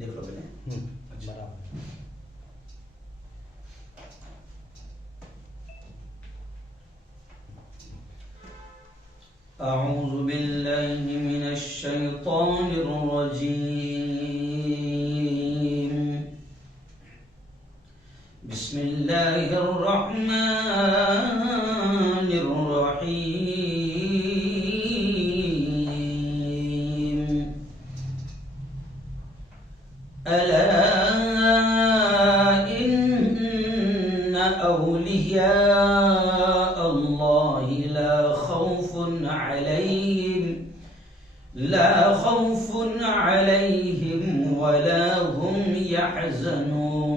دیکھ لو پہلے. اچھا. اعوذ باللہ من الشیطان الرجیم. بسم اللہ الرحمن الرحیم. الا ان اولیاء اللہ لا خوف عليهم ولا هم يحزنون.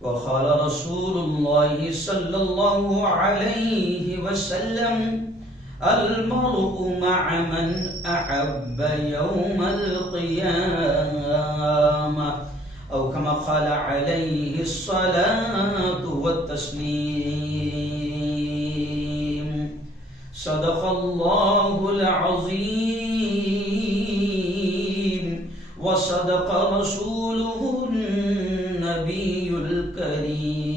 وقال رسول الله صلى الله عليه وسلم المرء مع من أحب يوم القيامة أو كما قال عليه الصلاة والتسليم. صدق الله العظيم وصدق رسوله النبي الكريم.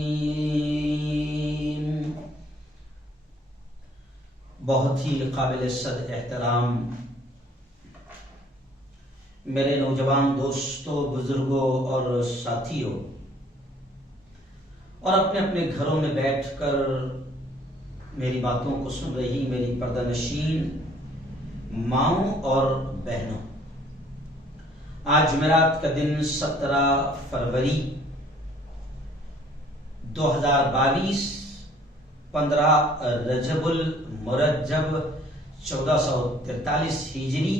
بہت ہی قابل صد احترام میرے نوجوان دوستوں، بزرگوں اور ساتھیوں، اور اپنے اپنے گھروں میں بیٹھ کر میری باتوں کو سن رہی میری پردہ نشین ماؤں اور بہنوں، آج جمعرات کا دن 17 فروری 2022 15 رجب المرجب 1443 ہجری.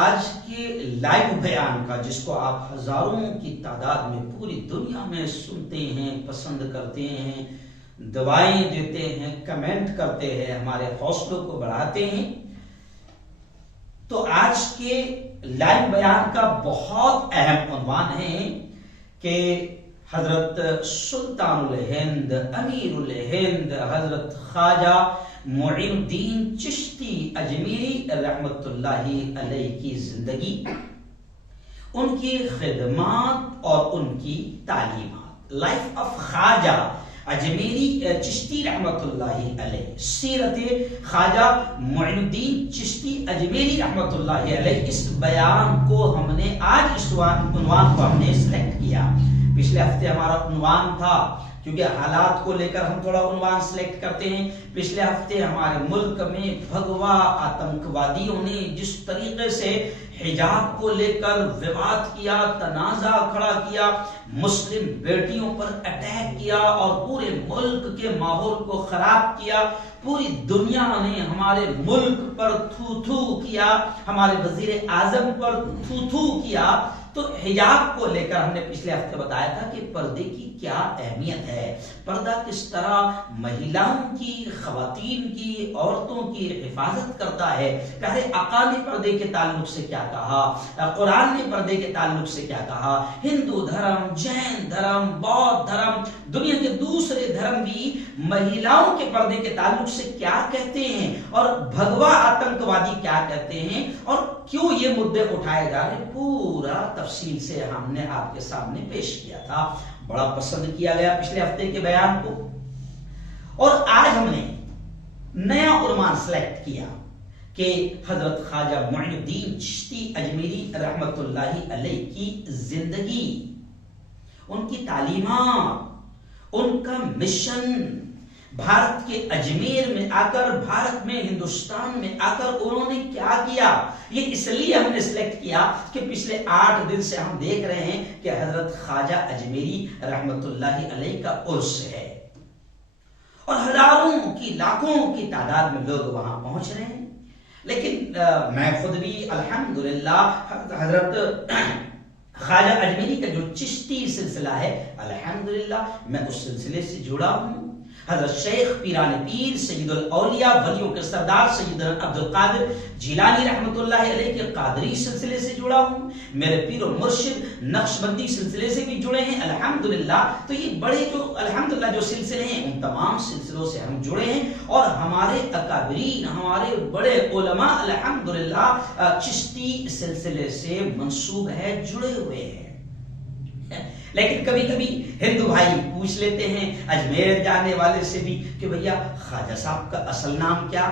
آج کے لائیو بیان کا، جس کو آپ ہزاروں کی تعداد میں پوری دنیا میں سنتے ہیں، پسند کرتے ہیں، دعائیں دیتے ہیں، کمنٹ کرتے ہیں، ہمارے حوصلوں کو بڑھاتے ہیں، تو آج کے لائیو بیان کا بہت اہم عنوان ہے کہ حضرت سلطان الہند، امیر الہند حضرت خواجہ معین الدین چشتی اجمیری رحمت اللہ علیہ کی زندگی، ان کی خدمات اور ان کی تعلیمات. لائف آف خواجہ اجمیری چشتی رحمت اللہ علیہ، سیرت خواجہ معین الدین چشتی اجمیری رحمت اللہ علیہ. اس بیان کو ہم نے آج اس عنوان کو ہم نے سلیکٹ کیا. پچھلے ہفتے ہمارا عنوان تھا، کیونکہ حالات کو لے کر ہم تھوڑا عنوان سلیکٹ کرتے ہیں. پچھلے ہفتے ہمارے ملک میں بھگوا آتنکوادیوں نے جس طریقے سے حجاب کو لے کر وواد کیا، تنازع کھڑا کیا، مسلم بیٹیوں پر اٹیک کیا اور پورے ملک کے ماحول کو خراب کیا، پوری دنیا نے ہمارے ملک پر تھو تھو کیا، ہمارے وزیر اعظم پر تھو تھو کیا. تو حجاب کو لے کر ہم نے پچھلے ہفتے بتایا تھا کہ پردے کی کیا اہمیت ہے، پردہ کس طرح مہیلاؤں کی، خواتین کی، عورتوں کی حفاظت کرتا ہے. پیارے آقا نے پردے کے تعلق سے کیا کہا، قرآن نے پردے کے تعلق سے کیا کہا، ہندو دھرم، جین دھرم، بودھ دھرم، دنیا کے دوسرے دھرم بھی مہیلاؤں کے پردے کے تعلق سے کیا کہتے ہیں، اور بھگوا آتنکوادی کیا کہتے ہیں، اور کیوں یہ مدعے اٹھائے جا رہے، پورا تفصیل سے ہم نے آپ کے سامنے پیش کیا تھا. بڑا پسند کیا گیا پچھلے ہفتے کے بیان کو. اور آج ہم نے نیا عنوان سلیکٹ کیا کہ حضرت خواجہ معین الدین چشتی اجمیری رحمت اللہ علیہ کی زندگی، ان کی تعلیمات، ان کا مشن، بھارت کے اجمیر میں آ کر، بھارت میں، ہندوستان میں آ کر انہوں نے کیا کیا. یہ اس لیے ہم نے سلیکٹ کیا کہ پچھلے 8 دن سے ہم دیکھ رہے ہیں کہ حضرت خواجہ اجمیری رحمت اللہ علیہ کا عرس ہے، اور ہزاروں کی، لاکھوں کی تعداد میں لوگ وہاں پہنچ رہے ہیں. لیکن میں خود بھی الحمدللہ حضرت خواجہ اجمیری کا جو چشتی سلسلہ ہے، الحمدللہ میں اس سلسلے سے جڑا ہوں. حضرت شیخ پیران پیر سید الاولیاء ولیوں کے سردار سیدنا عبد القادر جیلانی رحمۃ اللہ علیہ کے قادری سلسلے سے جڑا ہوں، میرے پیر و مرشد نقشبندی سلسلے سے بھی جڑے ہیں الحمدللہ۔ تو یہ بڑے جو الحمدللہ جو سلسلے ہیں ان تمام سلسلوں سے ہم جڑے ہیں، اور ہمارے اکابرین ہمارے بڑے علماء الحمدللہ چشتی سلسلے سے منسوب ہے، جڑے ہوئے ہیں۔ لیکن کبھی کبھی ہندو بھائی پوچھ لیتے ہیں اجمیر جانے والے سے بھی کہ بھیا خواجہ صاحب کا اصل نام کیا؟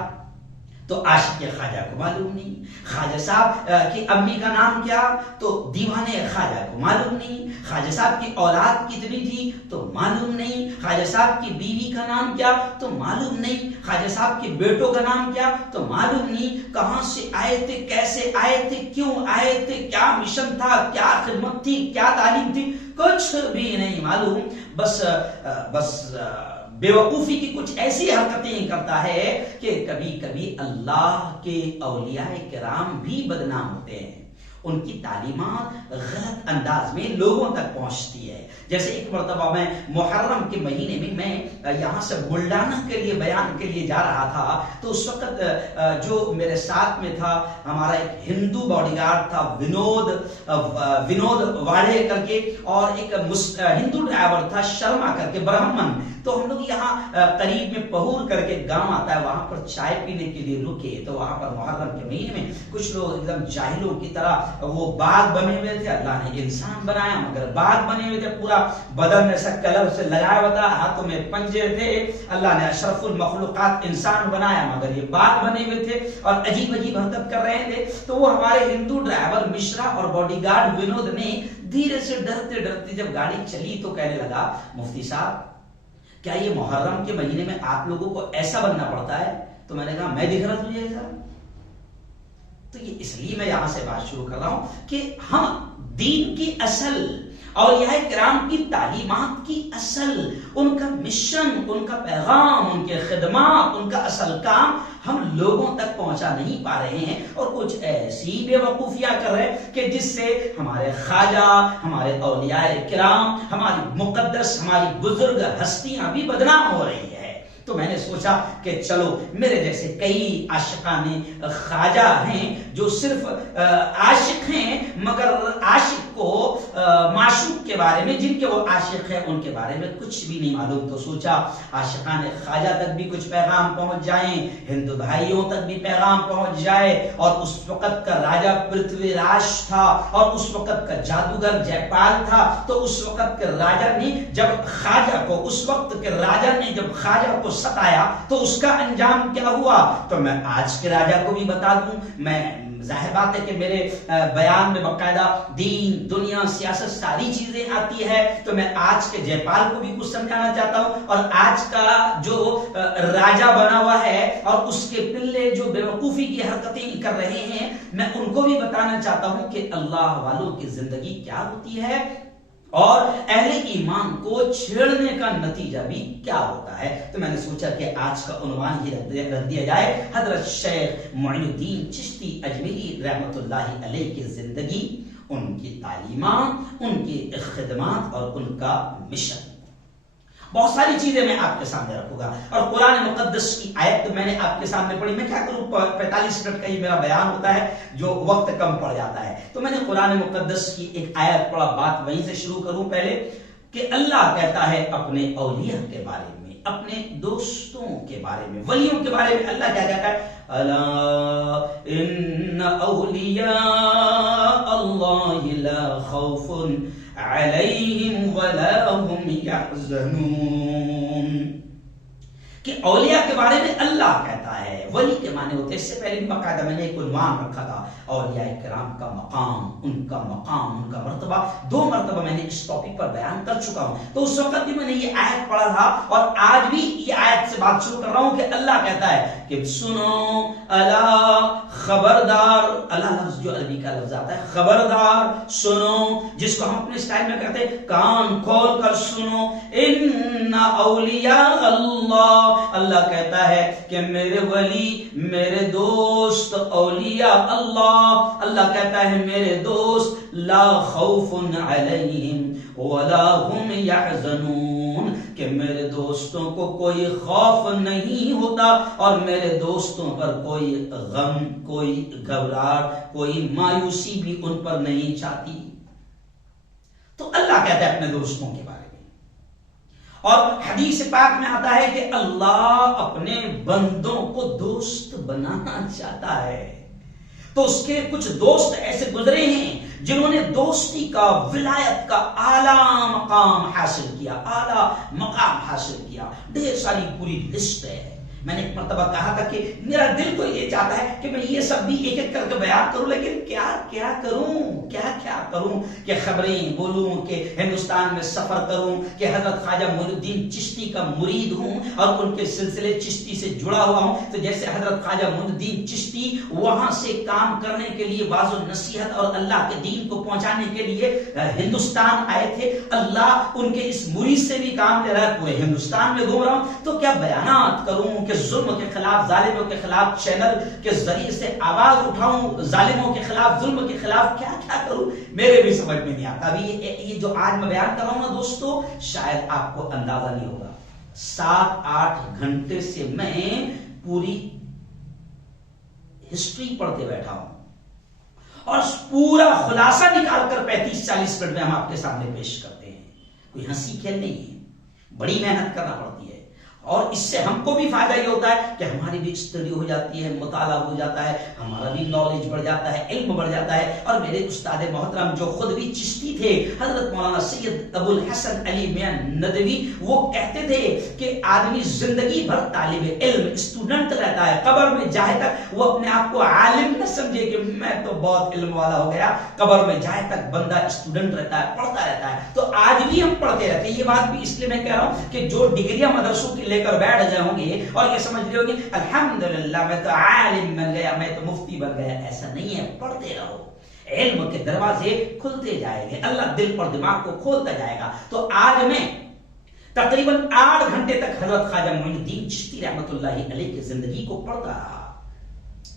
تو عاشق خواجہ کو معلوم نہیں۔ خواجہ صاحب کی امی کا نام کیا؟ تو دیوانے خواجہ کو معلوم نہیں۔ خواجہ صاحب کی اولاد کتنی تھی؟ تو معلوم نہیں۔ خواجہ صاحب کی بیوی کا نام کیا؟ تو معلوم نہیں۔ خواجہ صاحب کے بیٹوں کا نام کیا؟ تو معلوم نہیں۔ کہاں سے آئے تھے، کیسے آئے تھے، کیوں آئے تھے، کیا مشن تھا، کیا خدمت تھی، کیا تعلیم تھی، کچھ بھی نہیں معلوم۔ بس بے وقوفی کی کچھ ایسی حرکتیں کرتا ہے کہ کبھی کبھی اللہ کے اولیاء کرام بھی بدنام ہوتے ہیں، ان کی تعلیمات غلط انداز میں لوگوں تک پہنچتی ہے۔ جیسے ایک مرتبہ میں محرم کے مہینے میں یہاں سے بلڈانہ کے لیے بیان کے لیے جا رہا تھا، تو اس وقت جو میرے ساتھ میں تھا ہمارا ایک ہندو باڈی گارڈ تھا ونود واڑے کر کے، اور ایک ہندو ڈرائیور تھا شرما کر کے برہمن۔ تو ہم لوگ یہاں قریب میں پہور کر کے گاؤں آتا ہے، وہاں پر چائے پینے کے لیے رکے، تو وہاں پر محرم کے مہینے میں کچھ لوگ ایک دم جاہلوں کی طرح وہ باغ بنے ہوئے تھے، اللہ نے انسان بنایا مگر باغ بنے ہوئے تھے، پورا بدن ایسا کلر سے لگایا ہوا تھا، ہاتھوں میں پنجے تھے، اللہ نے اشرف المخلوقات انسان بنایا مگر یہ باغ بنے ہوئے تھے اور عجیب عجیب حرکت کر رہے تھے۔ تو وہ ہمارے ہندو ڈرائیور مشرا اور باڈی گارڈ ونود نے دھیرے سے ڈرتے ڈرتے جب گاڑی چلی تو کہنے لگا مفتی صاحب کیا یہ محرم کے مہینے میں آپ لوگوں کو ایسا بننا پڑتا ہے؟ تو میں نے کہا میں دکھ رہا تجھے ایسا؟ تو یہ اس لیے میں یہاں سے بات شروع کر رہا ہوں کہ ہم دین کی اصل اولیاء کرام کی تعلیمات کی اصل، ان کا مشن، ان کا پیغام، ان کے خدمات، ان کا اصل کام ہم لوگوں تک پہنچا نہیں پا رہے ہیں، اور کچھ ایسی بے وقوفیاں کر رہے ہیں کہ جس سے ہمارے خواجہ، ہمارے اولیاء کرام، ہماری مقدس، ہماری بزرگ ہستیاں بھی بدنام ہو رہی ہے۔ تو میں نے سوچا کہ چلو میرے جیسے کئی عاشقان خواجہ ہیں جو صرف عاشق ہیں مگر عاشق کو معشوق کے بارے میں، جن کے وہ عاشق ہیں ان کے بارے میں کچھ بھی نہیں معلوم، تو سوچا عاشقان خواجہ تک بھی کچھ پیغام پہنچ جائیں، ہندو بھائیوں تک بھی پیغام پہنچ جائے۔ اور اس وقت کا راجہ پرتھوی راج تھا اور اس وقت کا جادوگر جے پال تھا، تو اس وقت کے راجہ نے جب خواجہ کو، اس وقت کے راجہ نے جب خواجہ کو ستایا تو اس کا انجام کیا ہوا؟ تو میں آج کے راجہ کو بھی بتا دوں، میں ظاہر بات ہے کہ میرے بیان میں باقاعدہ دین، دنیا، سیاست ساری چیزیں آتی ہے، تو میں آج کے جے پال کو بھی کچھ سمجھانا چاہتا ہوں، اور آج کا جو راجہ بنا ہوا ہے اور اس کے پلے جو بے وقوفی کی حرکتیں کر رہے ہیں، میں ان کو بھی بتانا چاہتا ہوں کہ اللہ والوں کی زندگی کیا ہوتی ہے اور اہل ایمان کو چھیڑنے کا نتیجہ بھی کیا ہوتا ہے۔ تو میں نے سوچا کہ آج کا عنوان ہی رکھ دیا جائے، حضرت شیخ معین الدین چشتی اجمیری رحمت اللہ علیہ کی زندگی، ان کی تعلیمات، ان کی خدمات اور ان کا مشن۔ بہت ساری چیزیں میں آپ کے سامنے رکھوں گا، اور قرآن مقدس کی آیت تو میں نے آپ کے سامنے پڑھی، میں کیا کروں 45 منٹ کا ہی میرا بیان ہوتا ہے جو وقت کم پڑ جاتا ہے، تو میں نے قرآن مقدس کی ایک آیت پڑھا، بات وہیں سے شروع کروں پہلے کہ اللہ کہتا ہے اپنے اولیاء کے بارے میں، اپنے دوستوں کے بارے میں، ولیوں کے بارے میں اللہ کیا کہتا ہے؟ الا ان اولیاء اللہ لا خوف علیہم ولا هم يحزنون، کہ اولیاء کے بارے میں اللہ کہتا ہے، ولی کے معنی ہوتے ہیں، اس سے پہلے بھی باقاعدہ میں نے ایک عنوان رکھا تھا اولیاء کرام کا مقام، ان کا مقام، ان کا مرتبہ، 2 مرتبہ میں نے اس ٹاپک پر بیان کر چکا ہوں، تو اس وقت بھی میں نے یہ آیت پڑھا تھا اور آج بھی یہ آیت سے بات شروع کر رہا ہوں کہ اللہ کہتا ہے کہ سنو، الا، خبردار، اللہ لفظ جو عربی کا لفظ آتا ہے خبردار، سنو، جس کو ہم اپنے اسٹائل میں کہتے ہیں کان کھول کر سنو، ان اولیاء اللہ، اللہ کہتا ہے کہ میرے ولی، میرے دوست اولیاء اللہ، اللہ کہتا ہے میرے دوست لا خوف علیہم ولا هم يحزنون، کہ میرے دوستوں کو کوئی خوف نہیں ہوتا اور میرے دوستوں پر کوئی غم، کوئی گھبراہٹ، کوئی مایوسی بھی ان پر نہیں چاہتی. تو اللہ کہتا ہے اپنے دوستوں کے بارے میں، اور حدیث پاک میں آتا ہے کہ اللہ اپنے بندوں کو دوست بنانا چاہتا ہے. تو اس کے کچھ دوست ایسے گزرے ہیں جنہوں نے دوستی کا، ولایت کا اعلیٰ مقام حاصل کیا، اعلیٰ مقام حاصل کیا. ڈھیر ساری پوری لسٹ ہے. میں نے ایک مرتبہ کہا تھا کہ میرا دل تو یہ چاہتا ہے کہ میں یہ سب بھی ایک ایک کر کے بیان کروں، لیکن کیا کروں کہ خبریں بولوں، کہ ہندوستان میں سفر کروں، کہ حضرت خواجہ معین الدین چشتی کا مرید ہوں اور ان کے سلسلے چشتی سے جڑا ہوا ہوں. تو جیسے حضرت خواجہ معین الدین چشتی وہاں سے کام کرنے کے لیے واعظ و نصیحت اور اللہ کے دین کو پہنچانے کے لیے ہندوستان آئے تھے، اللہ ان کے اس مرید سے بھی کام لے رہا ہے. پورے ہندوستان میں گھوم رہا ہوں تو کیا بیانات کروں کہ ظلم کے خلاف، ظالموں کے خلاف چینل کے ذریعے سے آواز اٹھاؤں، ظالموں کے خلاف، ظلم کے خلاف کیا کروں، میرے بھی سمجھ میں نہیں آتا. ابھی یہ جو آج میں بیان کر رہا ہوں نا دوستو، شاید آپ کو اندازہ نہیں ہوگا، 7-8 گھنٹے سے میں پوری ہسٹری پڑھتے بیٹھا ہوں اور پورا خلاصہ نکال کر 35-40 منٹ میں ہم آپ کے سامنے پیش کرتے ہیں. کوئی ہنسی کھیل نہیں ہے، بڑی محنت کرنا پڑتی ہے. اور اس سے ہم کو بھی فائدہ یہ ہوتا ہے کہ ہماری بھی اسٹڈی ہو جاتی ہے، مطالعہ ہو جاتا ہے، ہمارا بھی نالج بڑھ جاتا ہے، علم بڑھ جاتا ہے. اور میرے استاد محترم جو خود بھی چشتی تھے، حضرت مولانا سید ابو الحسن علی میاں ندوی، وہ کہتے تھے کہ آدمی زندگی بھر طالب علم، اسٹوڈنٹ رہتا ہے، قبر میں جائے تک وہ اپنے آپ کو عالم نہ سمجھے کہ میں تو بہت علم والا ہو گیا. قبر میں جائے تک بندہ اسٹوڈنٹ رہتا ہے، پڑھتا رہتا ہے. تو آج بھی ہم پڑھتے رہتے ہیں. یہ بات بھی اس لیے میں کہہ رہا ہوں کہ جو ڈگریاں مدرسوں کی لے کر بیٹھ گئے ہوں گے اور یہ سمجھ رہے ہوں گے الحمدللہ میں تو عالم بن گیا، میں تو مفتی بن گیا، ایسا نہیں ہے. پڑھتے رہو، علم کے دروازے کھلتے جائیں گے، اللہ دل پر دماغ کو کھولتا جائے گا. تو آج میں تقریباً 8 گھنٹے تک حضرت خواجہ معین الدین چشتی رحمۃ اللہ علیہ کی زندگی کو پڑھتا رہا.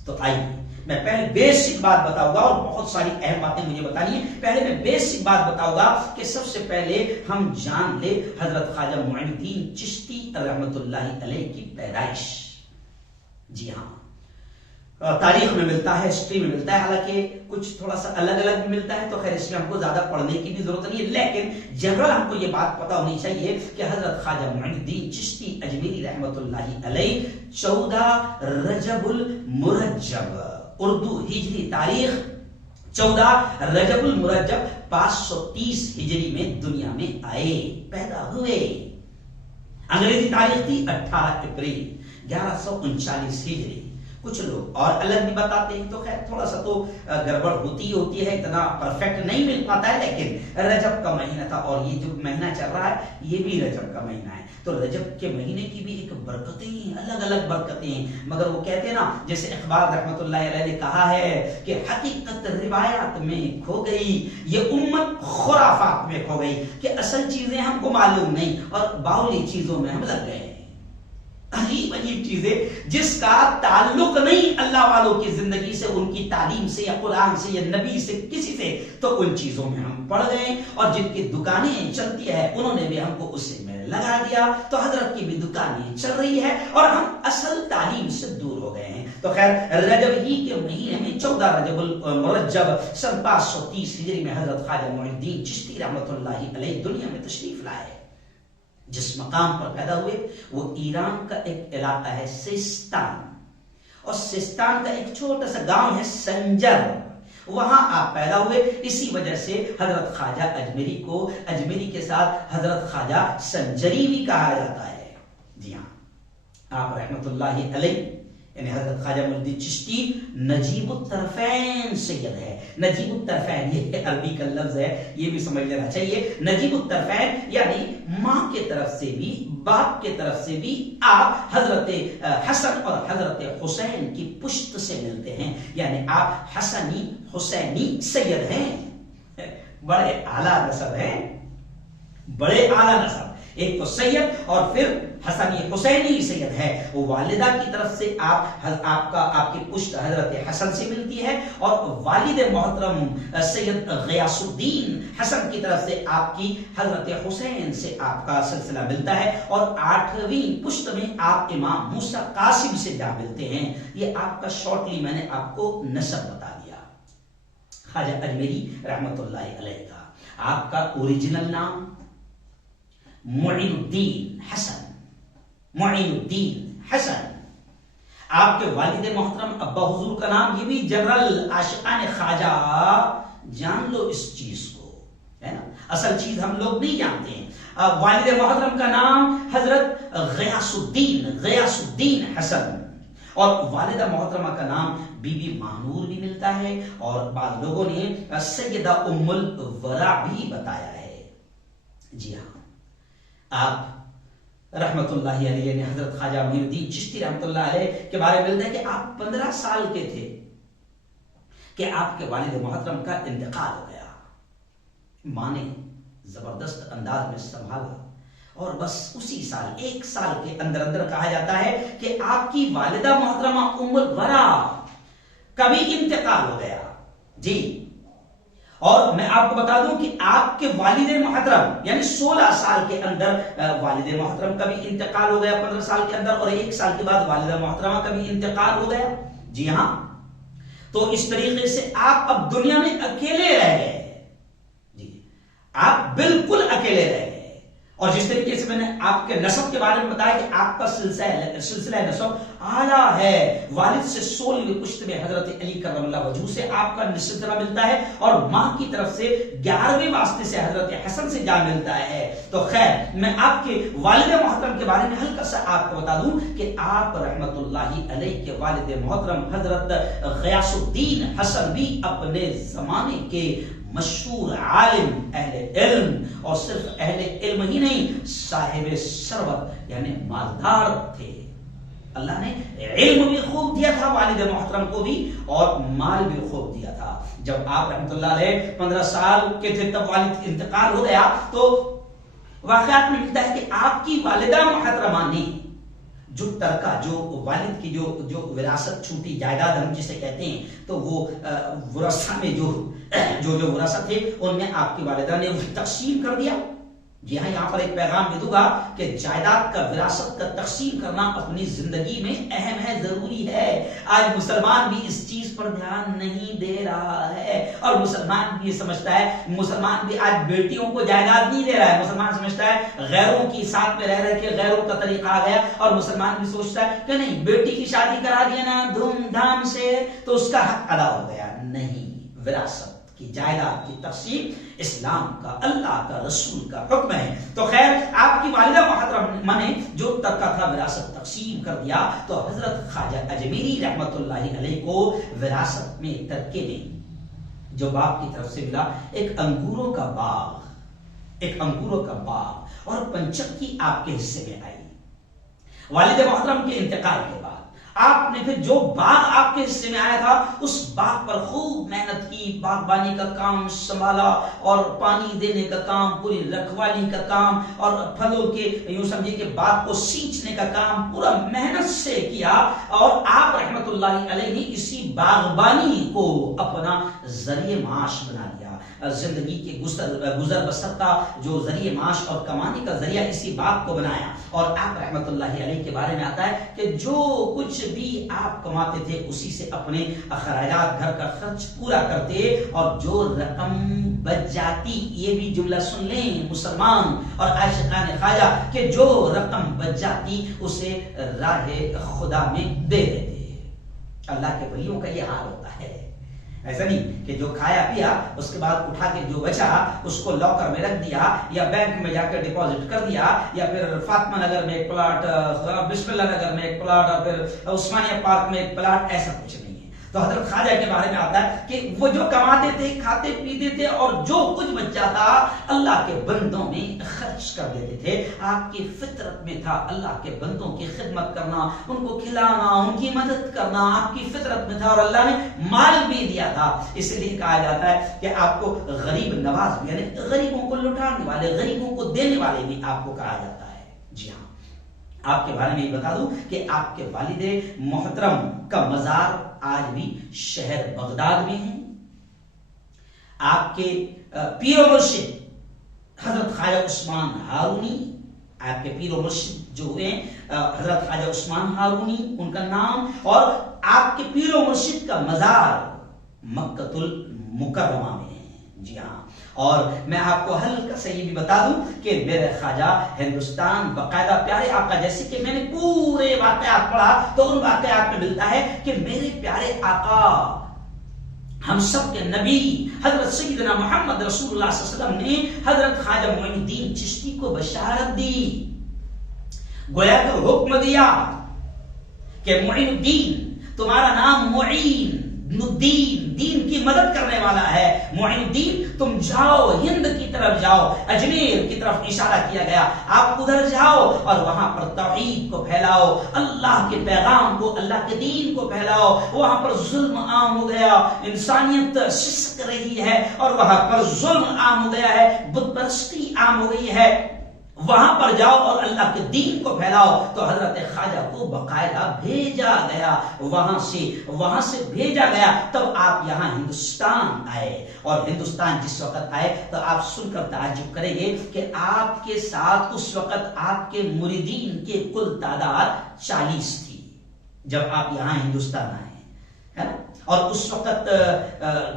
تو آئیے میں پہلے بیسک بات بتاؤں گا، اور بہت ساری اہم باتیں مجھے بتانی ہیں. پہلے میں بیسک بات بتاؤں گا کہ سب سے پہلے ہم جان لے حضرت خواجہ معین الدین چشتی رحمۃ اللہ علیہ کی پیدائش. جی ہاں، تاریخ میں ملتا ہے، ہسٹری میں ملتا ہے، حالانکہ کچھ تھوڑا سا الگ الگ بھی ملتا ہے، تو خیر اس میں ہم کو زیادہ پڑھنے کی بھی ضرورت نہیں ہے. لیکن جنرل ہم کو یہ بات پتا ہونی چاہیے کہ حضرت خواجہ معین الدین چشتی اجمیری رحمۃ اللہ علیہ 14 رجب المرجب، اردو ہجری تاریخ 14 رجب المرجب 530 ہجری میں دنیا میں آئے، پیدا ہوئے. انگریزی تاریخ تھی 18 اپریل 1139 ہجری. کچھ لوگ اور الگ بھی بتاتے ہیں، تو خیر تھوڑا سا تو گڑبڑ ہوتی ہے، اتنا پرفیکٹ نہیں مل پاتا ہے. لیکن رجب کا مہینہ تھا، اور یہ جو مہینہ چل رہا ہے یہ بھی رجب کا مہینہ ہے. تو رجب کے مہینے کی بھی ایک برکتیں ہیں، الگ الگ برکتیں ہیں. مگر وہ کہتے ہیں نا، جیسے اقبال رحمۃ اللہ علیہ نے کہا ہے کہ حقیقت روایات میں کھو گئی، یہ امت خرافات میں کھو گئی، کہ اصل چیزیں ہم کو معلوم نہیں اور باولی چیزوں میں ہم لگ گئے. عجیب عجیب چیزیں جس کا تعلق نہیں اللہ والوں کی زندگی سے، ان کی تعلیم سے یا قرآن سے یا نبی سے، کسی سے، تو ان چیزوں میں ہم پڑ گئے. اور جن کی دکانیں چلتی ہے انہوں نے بھی ہم کو اسی میں لگا دیا. تو حضرت کی بھی دکانیں چل رہی ہے اور ہم اصل تعلیم سے دور ہو گئے ہیں. تو خیر رجب ہی کے مہینے میں 14 رجب المرجب سن 530 ہجری میں حضرت خواجہ معین الدین چشتی رحمۃ اللہ علیہ دنیا میں تشریف لائے. جس مقام پر پیدا ہوئے وہ ایران کا ایک علاقہ ہے سیستان، اور سیستان کا ایک چھوٹا سا گاؤں ہے سنجر، وہاں آپ پیدا ہوئے. اسی وجہ سے حضرت خواجہ اجمیری کو اجمیری کے ساتھ حضرت خواجہ سنجری بھی کہا جاتا ہے. جی ہاں، آپ رحمت اللہ علیہ یعنی حضرت خواجہ معین الدین چشتی نجیب الطرفین سید ہے. نجیب الطرفین یہ عربی کا لفظ ہے، یہ بھی سمجھ لینا چاہیے. نجیب الطرفین یعنی ماں کے طرف سے بھی باپ کے طرف سے بھی آپ حضرت حسن اور حضرت حسین کی پشت سے ملتے ہیں، یعنی آپ حسنی حسینی سید ہیں. بڑے اعلیٰ نسب ہیں، بڑے اعلیٰ نسب. ایک تو سید اور پھر حسنی حسینی سید ہے، وہ والدہ کی طرف سے آپ کی پشت حضرت حسن سے ملتی ہے، اور والد محترم سید غیاث الدین حسن کی طرف سے آپ کی حضرت حسین سے آپ کا سلسلہ ملتا ہے، اور 8ویں پشت میں آپ امام موسیٰ قاسم سے جا ملتے ہیں۔ یہ آپ کا شارٹلی میں نے آپ کو نسب بتا دیا۔ خواجہ اجمیری رحمت اللہ علیہ کا آپ کا اوریجنل نام معین الدین حسن، معین الدین حسن۔ آپ کے والد محترم ابا حضور کا نام، یہ بھی جنرل عاشقان خواجہ جان لو اس چیز کو، ہے نا، اصل چیز ہم لوگ نہیں جانتے ہیں۔ والد محترم کا نام حضرت غیاث الدین حسن، اور والدہ محترمہ کا نام بی بی مانور بھی ملتا ہے، اور بعض لوگوں نے سیدہ ام الورا بھی بتایا ہے۔ جی ہاں، آپ رحمت اللہ علیہ نے حضرت خواجہ معین الدین چشتی رحمت اللہ علیہ کے بارے میں ملتا ہے کہ آپ 15 سال کے تھے کہ آپ کے والد محترم کا انتقال ہو گیا۔ ماں نے زبردست انداز میں سنبھالا، اور بس اسی سال 1 سال کے اندر اندر کہا جاتا ہے کہ آپ کی والدہ محترمہ ام الورا کا بھی انتقال ہو گیا۔ جی، اور میں آپ کو بتا دوں کہ آپ کے والد محترم یعنی 16 سال کے اندر والد محترم کا بھی انتقال ہو گیا 15 سال کے اندر، اور 1 سال کے بعد والدہ محترمہ کا بھی انتقال ہو گیا۔ جی ہاں، تو اس طریقے سے آپ اب دنیا میں اکیلے رہ گئے۔ جی، آپ بالکل اکیلے رہ گئے، اور جس طریقے سے میں نے آپ کے نسب کے بارے میں بتایا کہ آپ کا سلسلہ نسب اعلیٰ ہے، والد سے 16ویں پشت میں حضرت علی کرم اللہ وجہہ سے آپ کا سلسلہ ملتا ہے، اور ماں کی طرف سے 11ویں واسطے سے حضرت حسن سے جا ملتا ہے۔ تو خیر، میں آپ کے والد محترم کے بارے میں ہلکا سا آپ کو بتا دوں کہ آپ رحمت اللہ علیہ کے والد محترم حضرت غیاث الدین حسن بھی اپنے زمانے کے مشہور عالم، اہل علم، اور صرف اہل علم ہی نہیں، صاحب ثروت یعنی مالدار تھے۔ اللہ نے علم بھی خوب دیا تھا والد محترم کو بھی، اور مال بھی خوب دیا تھا۔ جب آپ رحمت اللہ علیہ 15 سال کے تھے تب والد انتقال ہو گیا، تو واقعات میں ملتا ہے کہ آپ کی والدہ محترمہ نے جو ترکہ، جو والد کی جو وراثت چھوٹی جائیداد ہم جسے کہتے ہیں، تو وہ ورثہ میں جو وراثت تھے ان میں آپ کی والدہ نے تقسیم کر دیا۔ جی ہاں، یہاں پر ایک پیغام بھی دوں گا کہ جائیداد کا، وراثت کا تقسیم کرنا اپنی زندگی میں اہم ہے، ضروری ہے۔ آج مسلمان بھی اس چیز پر دھیان نہیں دے رہا ہے، اور مسلمان بھی یہ سمجھتا ہے، مسلمان بھی آج بیٹیوں کو جائیداد نہیں دے رہا ہے، مسلمان سمجھتا ہے غیروں کی ساتھ میں رہ کے غیروں کا طریقہ آ گیا، اور مسلمان بھی سوچتا ہے کہ نہیں، بیٹی کی شادی کرا دیا نا دھوم دھام سے تو اس کا حق ادا ہو گیا۔ نہیں، وراثت کی، جائیداد کی تقسیم اسلام کا، اللہ کا، رسول کا حکم ہے۔ تو خیر، آپ کی والدہ محترمہ نے جو ترکہ تھا وراثت تقسیم کر دیا، تو حضرت خواجہ اجمیری رحمت اللہ علیہ کو وراثت میں ترکے میں جو باپ کی طرف سے ملا ایک انگوروں کا باغ اور پنچکی آپ کے حصے میں آئی۔ والد محترم کے انتقال کے بعد آپ نے پھر جو باغ آپ کے حصے میں آیا تھا اس باغ پر خوب محنت کی، باغبانی کا کام سنبھالا، اور پانی دینے کا کام، پوری رکھوالی کا کام، اور پھلوں کے یوں سمجھے کہ باغ کو سینچنے کا کام پورا محنت سے کیا، اور آپ رحمت اللہ علیہ نے اسی باغبانی کو اپنا ذریعہ معاش بنا لیا۔ زندگی کے گزر بسر کا جو ذریعہ معاش اور کمانے کا ذریعہ اسی باغ کو بنایا، اور آپ رحمت اللہ علیہ کے بارے میں آتا ہے کہ جو کچھ بھی آپ کماتے تھے اسی سے اپنے اخراجات، گھر کا خرچ پورا کرتے، اور جو رقم بچ جاتی، یہ بھی جملہ سن لیں مسلمان اور عاشقان خواجہ، کہ جو رقم بچ جاتی اسے راہ خدا میں دے دیتے۔ اللہ کے ولیوں کا یہ حال ہوتا ہے، ایسا نہیں کہ جو کھایا پیا اس کے بعد اٹھا کے جو بچا اس کو لاکر میں رکھ دیا، یا بینک میں جا کے ڈپازٹ کر دیا، یا پھر فاطمہ نگر میں ایک پلاٹ، بسم اللہ نگر میں ایک پلاٹ، اور پھر عثمانیہ پارک میں ایک پلاٹ، ایسا کچھ نہیں ہے۔ تو حضرت خواجہ کے بارے میں آتا ہے کہ وہ جو کماتے تھے، کھاتے پیتے تھے، اور جو کچھ بچا تھا اللہ کے بندوں میں خرچ کر دیتے تھے۔ آپ کی فطرت میں تھا اللہ کے بندوں کی خدمت کرنا، ان کو کھلانا، ان کی مدد کرنا، آپ کی فطرت میں تھا، اور اللہ نے مال بھی دیا تھا۔ اس لیے کہا جاتا ہے کہ آپ کو غریب نواز، یعنی غریبوں کو لٹانے والے، غریبوں کو دینے والے بھی آپ کو کہا جاتا ہے۔ جی ہاں، آپ کے بارے میں یہ بتا دوں کہ آپ کے والد محترم کا مزار آج بھی شہر بغداد میں ہے۔ آپ کے پیر و مرشد حضرت خواجہ عثمان ہارونی، آپ کے پیر و مرشد جو ہوئے حضرت خواجہ عثمان ہارونی ان کا نام، اور آپ کے پیر و مرشد کا مزار مکہ المکرمہ میں ہے۔ جی ہاں، اور میں آپ کو ہلکا سے یہ بھی بتا دوں کہ میرے خواجہ ہندوستان باقاعدہ پیارے آقا، جیسے کہ میں نے پورے واقعات پڑھا تو ان واقعات میں ملتا ہے کہ میرے پیارے آقا، ہم سب کے نبی حضرت سیدنا محمد رسول اللہ صلی اللہ علیہ وسلم نے حضرت خواجہ معین الدین چشتی کو بشارت دی، گویا کہ حکم دیا کہ معین الدین، تمہارا نام معین الدین، دین کی مدد کرنے والا ہے، معین الدین، تم جاؤ ہند کی طرف جاؤ، اجمیر کی طرف اشارہ کیا گیا، آپ ادھر جاؤ اور وہاں پر توحید کو پھیلاؤ، اللہ کے پیغام کو، اللہ کے دین کو پھیلاؤ۔ وہاں پر ظلم عام ہو گیا، انسانیت سسک رہی ہے، اور وہاں پر ظلم عام ہو گیا ہے، بت پرستی عام ہو گئی ہے، وہاں پر جاؤ اور اللہ کے دین کو پھیلاؤ۔ تو حضرت خواجہ کو باقاعدہ بھیجا گیا، وہاں سے بھیجا گیا، تب آپ یہاں ہندوستان آئے، اور ہندوستان جس وقت آئے تو آپ سن کر تعجب کریں گے کہ آپ کے ساتھ اس وقت آپ کے مریدین کے کل تعداد 40 تھی جب آپ یہاں ہندوستان آئے، ہے نا؟ اور اس وقت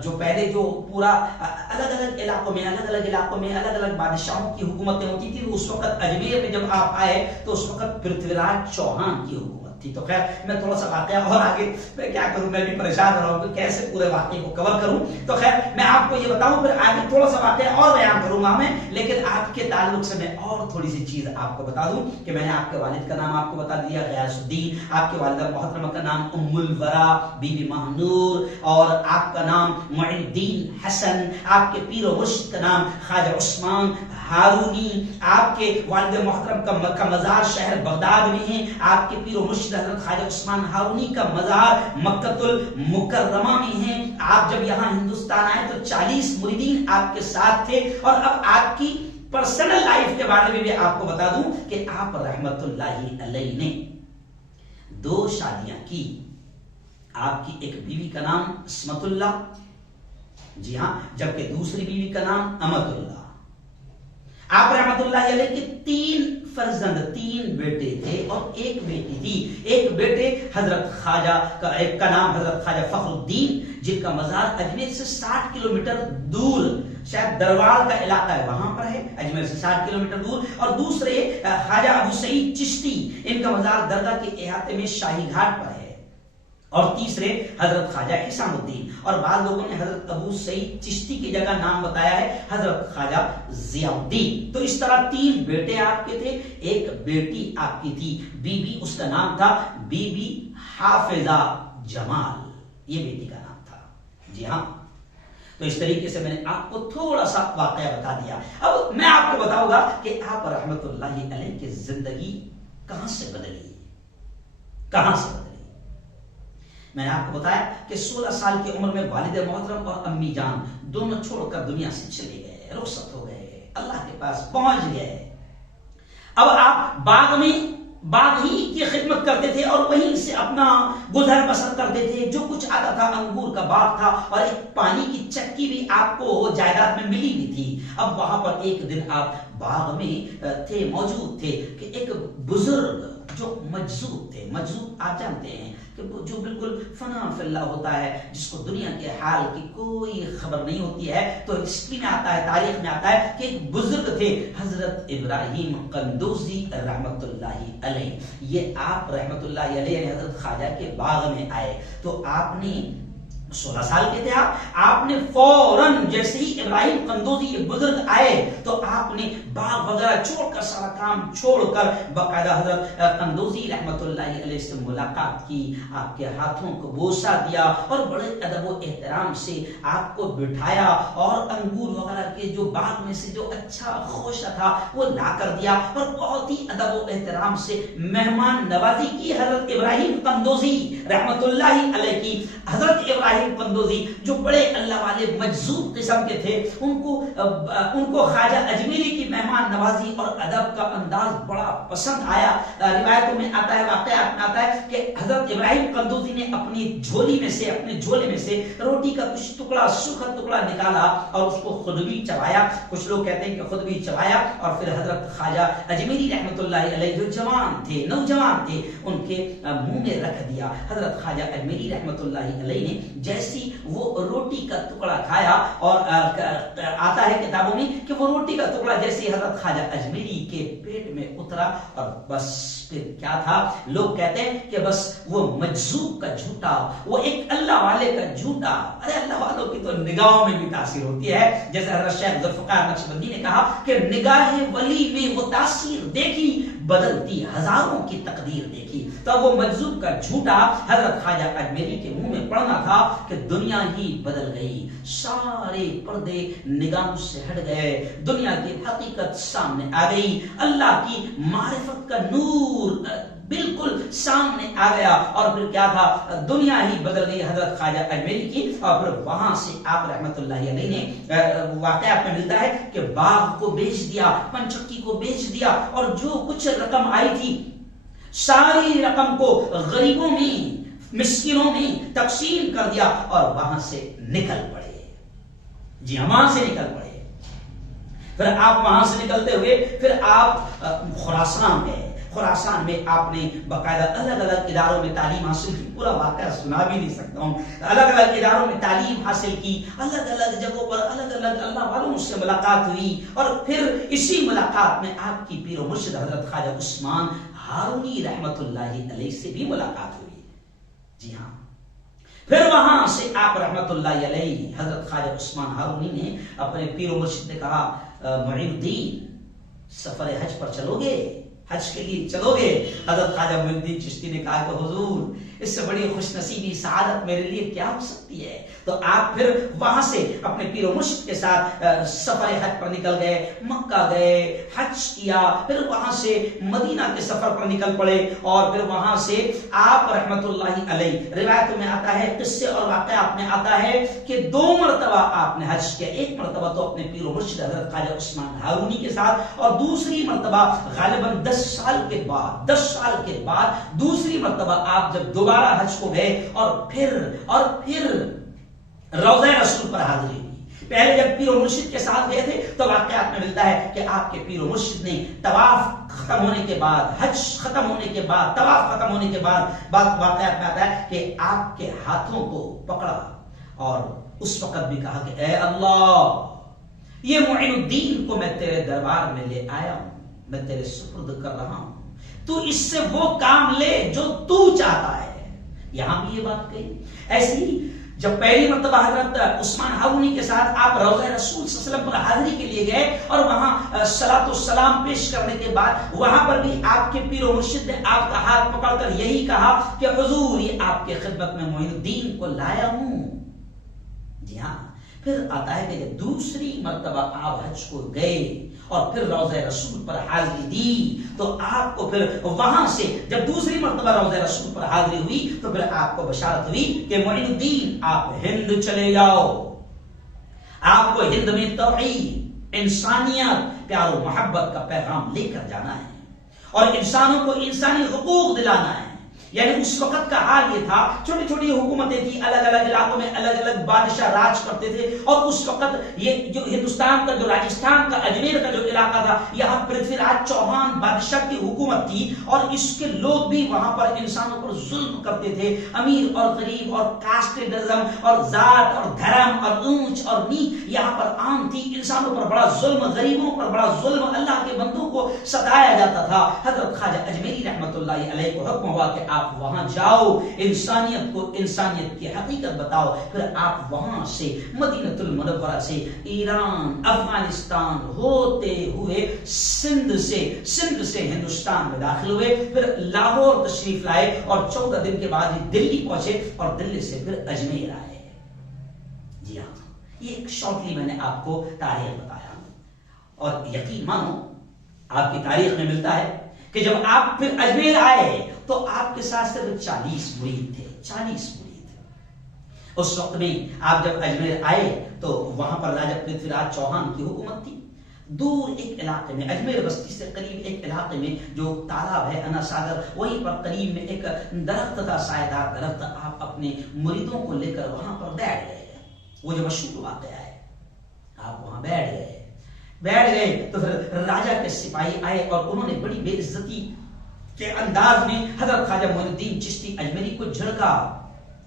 جو پہلے جو پورا الگ الگ علاقوں میں الگ الگ بادشاہوں کی حکومتیں ہوتی تھی، اس وقت اجمیر میں جب آپ آئے تو اس وقت پرتھوی راج چوہان کی حکومت تھی۔ تو خیر میں تھوڑا سا واقعہ، اور آگے میں کیا کروں، میں بھی پریشان رہا ہوں کہ کیسے پورے واقعے کو کور کروں۔ تو خیر میں آپ کو یہ بتاؤں، پھر آگے تھوڑا سا واقعہ اور بیان کروں گا میں، لیکن آپ کے تعلق سے میں اور تھوڑی سی چیز آپ کو بتا دوں کہ میں نے آپ کے والد کا نام آپ کو بتا دیا غیاث الدین، آپ کے والدہ محترمہ کا نام ام الورا بی بی مہنور، اور آپ کا نام معین الدین حسن، آپ کے پیر و مرشد کا نام خواجہ عثمان ہارونی، آپ کے والد محترم کا مزار شہر بغداد میں ہے، آپ کے پیر و مرشد حضرت خواجہ عثمان ہارونی کا مزار مکہ المکرمہ میں ہے۔ آپ جب یہاں ہندوستان آئے تو 40 مریدین آپ کے ساتھ تھے، اور اب آپ کی پرسنل لائف کے بارے میں بھی آپ کو بتا دوں کہ آپ رحمت اللہ علیہ نے 2 شادیاں کی۔ آپ کی ایک بیوی کا نام عصمت اللہ، جی ہاں، جبکہ دوسری بیوی کا نام امت اللہ۔ آپ رحمت اللہ علیہ کے 3 فرزند، 3 بیٹے تھے اور 1 بیٹی تھی۔ ایک بیٹے حضرت خواجہ کا، ایک کا نام حضرت خواجہ فخر الدین، جن کا مزار اجمیر سے 60 کلومیٹر دور، شاید دروال کا علاقہ ہے وہاں پر ہے، اجمیر سے 60 کلومیٹر دور، اور دوسرے خواجہ ابو سعید چشتی، ان کا مزار درگاہ کے احاطے میں شاہی گھاٹ پر ہے، اور تیسرے حضرت خواجہ حسام الدین، اور بعض لوگوں نے حضرت ابو سعید چشتی کی جگہ نام بتایا ہے حضرت خواجہ ضیاء الدین۔ تو اس طرح 3 بیٹے آپ کے تھے، ایک بیٹی آپ کی تھی، بی بی، اس کا نام تھا بی بی حافظہ جمال، یہ بیٹی کا نام تھا۔ جی ہاں، تو اس طریقے سے میں نے آپ کو تھوڑا سا واقعہ بتا دیا۔ اب میں آپ کو بتاؤں گا کہ آپ رحمت اللہ علیہ کی زندگی کہاں سے بدلی، کہاں سے بدلی۔ میں نے آپ کو بتایا کہ 16 سال کی عمر میں والد محترم اور امی جان دونوں چھوڑ کر دنیا سے چلے گئے، رخصت ہو گئے، اللہ کے پاس پہنچ گئے۔ اب آپ باغ ہی کی خدمت کرتے تھے اور وہیں سے اپنا گزر بسر کرتے تھے، جو کچھ آتا تھا، انگور کا باغ تھا اور ایک پانی کی چکی بھی آپ کو جائیداد میں ملی بھی تھی۔ اب وہاں پر ایک دن آپ باغ میں تھے، موجود تھے کہ ایک بزرگ جو مجذوب تھے، مجذوب آپ جانتے ہیں کہ جو بالکل فنا فی اللہ ہوتا ہے، جس کو دنیا کے حال کی کوئی خبر نہیں ہوتی ہے، تو ہسٹری میں آتا ہے، تاریخ میں آتا ہے کہ ایک بزرگ تھے حضرت ابراہیم قندوزی رحمت اللہ علیہ۔ یہ آپ رحمت اللہ علیہ حضرت خواجہ کے باغ میں آئے تو آپ نے 16 سال کے تھے آپ نے فوراً جیسے ہی ابراہیم قندوزی یہ بزرگ آئے تو آپ نے باغ وغیرہ چھوڑ کر سارا کام چھوڑ کر باقاعدہ حضرت قندوزی رحمت اللہ علیہ سے ملاقات کی، آپ کے ہاتھوں کو بوسہ دیا اور بڑے ادب و احترام سے آپ کو بٹھایا اور انگور وغیرہ کے جو باغ میں سے جو اچھا خوشہ تھا وہ لا کر دیا اور بہت ہی ادب و احترام سے مہمان نوازی کی حضرت ابراہیم قندوزی رحمت اللہ علیہ کی۔ حضرت ابراہیم قندوزی جو بڑے اللہ والے مجذوب قسم کے تھے، ان کو خواجہ اجمیری کی مہمان نوازی اور ادب کا انداز بڑا پسند آیا۔ روایتوں میں آتا ہے، واقعات میں آتا ہے کہ حضرت ابراہیم قندوزی نے اپنی جھولی میں سے، اپنے جھولے میں سے روٹی کا کچھ ٹکڑا، سوکھا ٹکڑا نکالا اور اس کو خود بھی چبایا۔ کچھ لوگ کہتے ہیں کہ خود بھی چبایا اور پھر حضرت خواجہ اجمیری رحمت اللہ علیہ جو جوان تھے، نوجوان تھے، ان کے منہ میں رکھ دیا۔ حضرت خواجہ اجمیری رحمت اللہ علیہ نے جیسی وہ روٹی کا ٹکڑا کھایا، اور آتا ہے کتابوں میں کہ وہ روٹی کا ٹکڑا جیسے حضرت خواجہ اجمیری کے پیٹ میں اترا اور بس پھر کیا تھا، لوگ کہتے ہیں کہ بس وہ مجذوب کا جھوٹا، وہ ایک اللہ والے کا جھوٹا۔ ارے اللہ والوں کی تو نگاہوں میں بھی تاثیر ہوتی ہے، جیسے حضرت شیخ ذوالفقار نقشبندی نے کہا کہ نگاہ ولی میں وہ تاثیر دیکھی، بدلتی ہزاروں کی تقدیر دیکھی۔ تو وہ مجذوب کا جھوٹا حضرت خواجہ اجمیری کے منہ میں پڑنا تھا کہ دنیا ہی بدل گئی، سارے پردے نگاہوں سے ہٹ گئے، دنیا کی حقیقت سامنے آ گئی، اللہ کی معرفت کا نور بالکل سامنے آ گیا، اور پھر کیا تھا، دنیا ہی بدل گئی حضرت خواجہ اجمیری کی۔ اور پھر وہاں سے آپ رحمت اللہ علیہ نے واقعہ میں ملتا ہے کہ باغ کو بیچ دیا، پنچکی کو بیچ دیا، اور جو کچھ رقم آئی تھی ساری رقم کو غریبوں میں، مسکینوں میں تقسیم کر دیا اور وہاں سے نکل پڑے۔ جی ہاں، وہاں سے نکل پڑے۔ پھر آپ وہاں سے نکلتے ہوئے پھر آپ خراسان گئے۔ خراسان میں آپ نے باقاعدہ الگ الگ اداروں میں تعلیم حاصل کی، پورا واقعہ سنا بھی نہیں سکتا ہوں۔ الگ الگ اداروں میں تعلیم حاصل کی، الگ الگ جگہوں پر الگ الگ اللہ والوں سے ملاقات ہوئی، اور پھر اسی ملاقات میں آپ کی پیر و مرشد حضرت خواجہ عثمان ہارونی رحمت اللہ علیہ سے بھی ملاقات ہوئی۔ جی ہاں، پھر وہاں سے آپ رحمت اللہ علیہ حضرت خواجہ عثمان ہارونی نے اپنے پیر و مرشد نے کہا، معین الدین سفر حج پر چلو گے، حج کے لیے چلو گے؟ حضرت خواجہ معین الدین چشتی نے کہا کہ حضور اس سے بڑی خوش نصیبی سعادت میرے لیے کیا ہو سکتی ہے۔ تو آپ پھر وہاں سے اپنے پیر و مرشد کے ساتھ سفر حج پر نکل گئے، مکہ گئے، حج کیا، پھر وہاں سے مدینہ کے سفر پر نکل پڑے، اور پھر وہاں سے آپ رحمت اللہ علیہ، روایتوں میں آتا ہے، قصے اور واقعات میں آتا ہے کہ 2 مرتبہ آپ نے حج کیا۔ ایک مرتبہ تو اپنے پیر و مرشد حضرت خواجہ عثمان ہارونی کے ساتھ، اور دوسری مرتبہ غالباً 10 سال کے بعد دوسری مرتبہ آپ جب دوبارہ حج کو گئے اور پھر روضہ رسول پر حاضری ہوئی۔ پہلے جب پیر و مرشد کے ساتھ گئے تھے تو واقعات میں ملتا ہے کہ آپ کے پیر و مرشد نے طواف ختم ہونے کے بعد، حج ختم ہونے کے بعد، طواف ختم ہونے کے بعد واقعات میں آتا ہے کہ آپ کے ہاتھوں کو پکڑا اور اس وقت بھی کہا کہ اے اللہ، یہ معین الدین کو میں تیرے دربار میں لے آیا ہوں، میں تیرے سپرد کر رہا ہوں، تو اس سے وہ کام لے جو تو چاہتا ہے۔ یہاں بھی یہ بات کہی۔ ایسی جب پہلی مرتبہ حضرت عثمان ہارونی کے ساتھ آپ روضہ رسول صلی اللہ علیہ وسلم پر حاضری کے لیے گئے، اور وہاں صلاۃ السلام پیش کرنے کے بعد وہاں پر بھی آپ کے پیر و مرشد نے آپ کا ہاتھ پکڑ کر یہی کہا کہ حضور، یہ آپ کے خدمت میں معین الدین کو لایا ہوں۔ جی ہاں، پھر آتا ہے کہ جب دوسری مرتبہ آپ حج کو گئے اور پھر روضہ رسول پر حاضری دی، تو آپ کو پھر وہاں سے جب دوسری مرتبہ روضہ رسول پر حاضری ہوئی تو پھر آپ کو بشارت ہوئی کہ معین الدین آپ ہند چلے جاؤ، آپ کو ہند میں توحید، انسانیت، پیار و محبت کا پیغام لے کر جانا ہے، اور انسانوں کو انسانی حقوق دلانا ہے۔ یعنی اس وقت کا حال یہ تھا، چھوٹی چھوٹی حکومتیں تھیں، الگ الگ علاقوں میں الگ الگ بادشاہ راج کرتے تھے، اور اس وقت یہ جو ہندوستان کا، جو راجستھان کا اجمیر کا جو علاقہ تھا، یہاں پرتھوی راج چوہان بادشاہ کی حکومت تھی، اور اس کے لوگ بھی وہاں پر انسانوں پر ظلم کرتے تھے، امیر اور غریب اور کاسٹزم اور ذات اور دھرم اور اونچ اور نیچ یہاں پر عام تھی، انسانوں پر بڑا ظلم، غریبوں پر بڑا ظلم، اللہ کے بندوں کو ستایا جاتا تھا۔ حضرت خواجہ اجمیری رحمت اللہ علیہ کو حکم ہوا کہ آپ وہاں جاؤ، انسانیت کو انسانیت کی حقیقت بتاؤ، پھر آپ وہاں سے مدینہ المنورہ سے ایران افغانستان ہوتے ہوئے سندھ سے ہندوستان میں داخل ہوئے، پھر لاہور تشریف لائے اور 14 دن کے بعد دلی پہنچے اور دلی سے پھر اجمیر آئے۔ جی ہاں، یہ ایک شارٹلی میں نے آپ کو تاریخ بتایا، اور یقین مانو آپ کی تاریخ میں ملتا ہے کہ جب آپ پھر اجمیر آئے تو آپ کے ساتھ صرف 40 مرید تھے، 40 مرید۔ اس وقت میں آپ جب اجمیر آئے تو وہاں پر راجہ پرتھوی راج چوہان کی حکومت تھی۔ دور ایک علاقے میں، اجمیر بستی سے قریب ایک علاقے میں جو تالاب ہے انا ساگر، وہیں پر قریب میں ایک درخت تھا، سایہ دار درخت۔ آپ اپنے مریدوں کو لے کر وہاں پر بیٹھ گئے، وہ جو مشہور واقعہ ہے، آپ وہاں بیٹھ گئے تو پھر راجہ کے سپاہی آئے اور انہوں نے بڑی بے عزتی کے انداز میں حضرت خواجہ معین الدین چشتی اجمیری کو جھڑکا،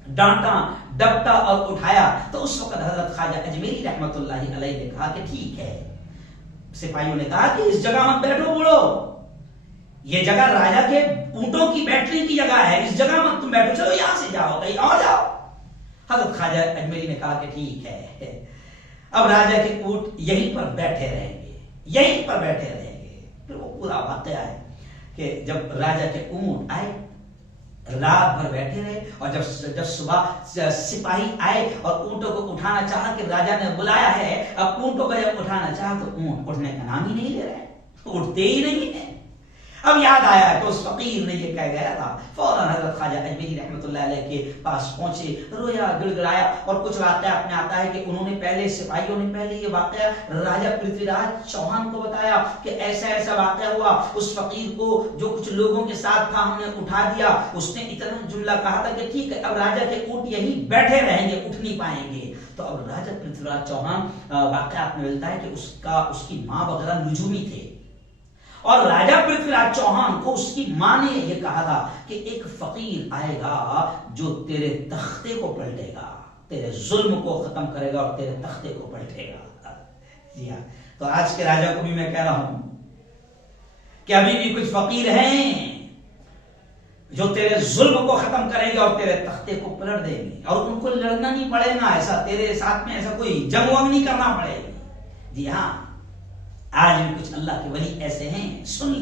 ڈانٹا، ڈپٹا اور اٹھایا۔ تو اس وقت حضرت خواجہ اجمیری رحمت اللہ علیہ نے کہا کہ ٹھیک ہے۔ سپاہیوں نے کہا کہ اس جگہ مت بیٹھو بوڑھو، یہ جگہ راجہ کے اونٹوں کی بیٹھنے کی جگہ ہے، اس جگہ مت تم بیٹھو، چلو یہاں سے جاؤ، کہیں اور جاؤ۔ حضرت خواجہ اجمیری نے کہا کہ ٹھیک ہے، اب راجہ کے اونٹ یہیں پر بیٹھے رہیں گے۔ پھر وہ پورا واقعہ ہے کہ جب راجہ کے اونٹ آئے، رات بھر بیٹھے رہے، اور جب صبح سپاہی آئے اور اونٹوں کو اٹھانا چاہا کہ راجہ نے بلایا ہے، اب اونٹوں کو جب اٹھانا چاہا تو اونٹ اٹھنے کا نام ہی نہیں لے رہے، اٹھتے ہی نہیں ہیں۔ اب یاد آیا کہ اس فقیر نے یہ کہہ گیا تھا، فوراً حضرت خواجہ اجمیری رحمت اللہ علیہ کے پاس پہنچے، رویا، گڑ گڑایا، اور کچھ واقعات میں آتا ہے کہ انہوں نے سپاہیوں نے پہلے یہ واقعہ راجہ پرتھوی راج چوہان کو بتایا کہ ایسا ایسا واقعہ ہوا، اس فقیر کو جو کچھ لوگوں کے ساتھ تھا ہم نے اٹھا دیا، اس نے اتنا جملہ کہا تھا کہ ٹھیک ہے اب راجہ کے اونٹ یہیں بیٹھے رہیں گے، اٹھ نہیں پائیں گے۔ تو اب راجہ پرتھوی راج چوہان واقعات میں ملتا ہے کہ اس کی ماں وغیرہ نجومی تھے، اور راجہ پرتھوی راج چوہان کو اس کی ماں نے یہ کہا تھا کہ ایک فقیر آئے گا جو تیرے تختے کو پلٹے گا، تیرے ظلم کو ختم کرے گا اور تیرے تختے کو پلٹے گا۔ جی ہاں، تو آج کے راجہ کو بھی میں کہہ رہا ہوں کہ ابھی بھی کچھ فقیر ہیں جو تیرے ظلم کو ختم کریں گے اور تیرے تختے کو پلٹ دیں گے، اور ان کو لڑنا نہیں پڑے گا، ایسا تیرے ساتھ میں ایسا کوئی جنگ ونگ نہیں کرنا پڑے گی۔ جی ہاں، آج بھی کچھ اللہ کے ولی ایسے ہیں، سن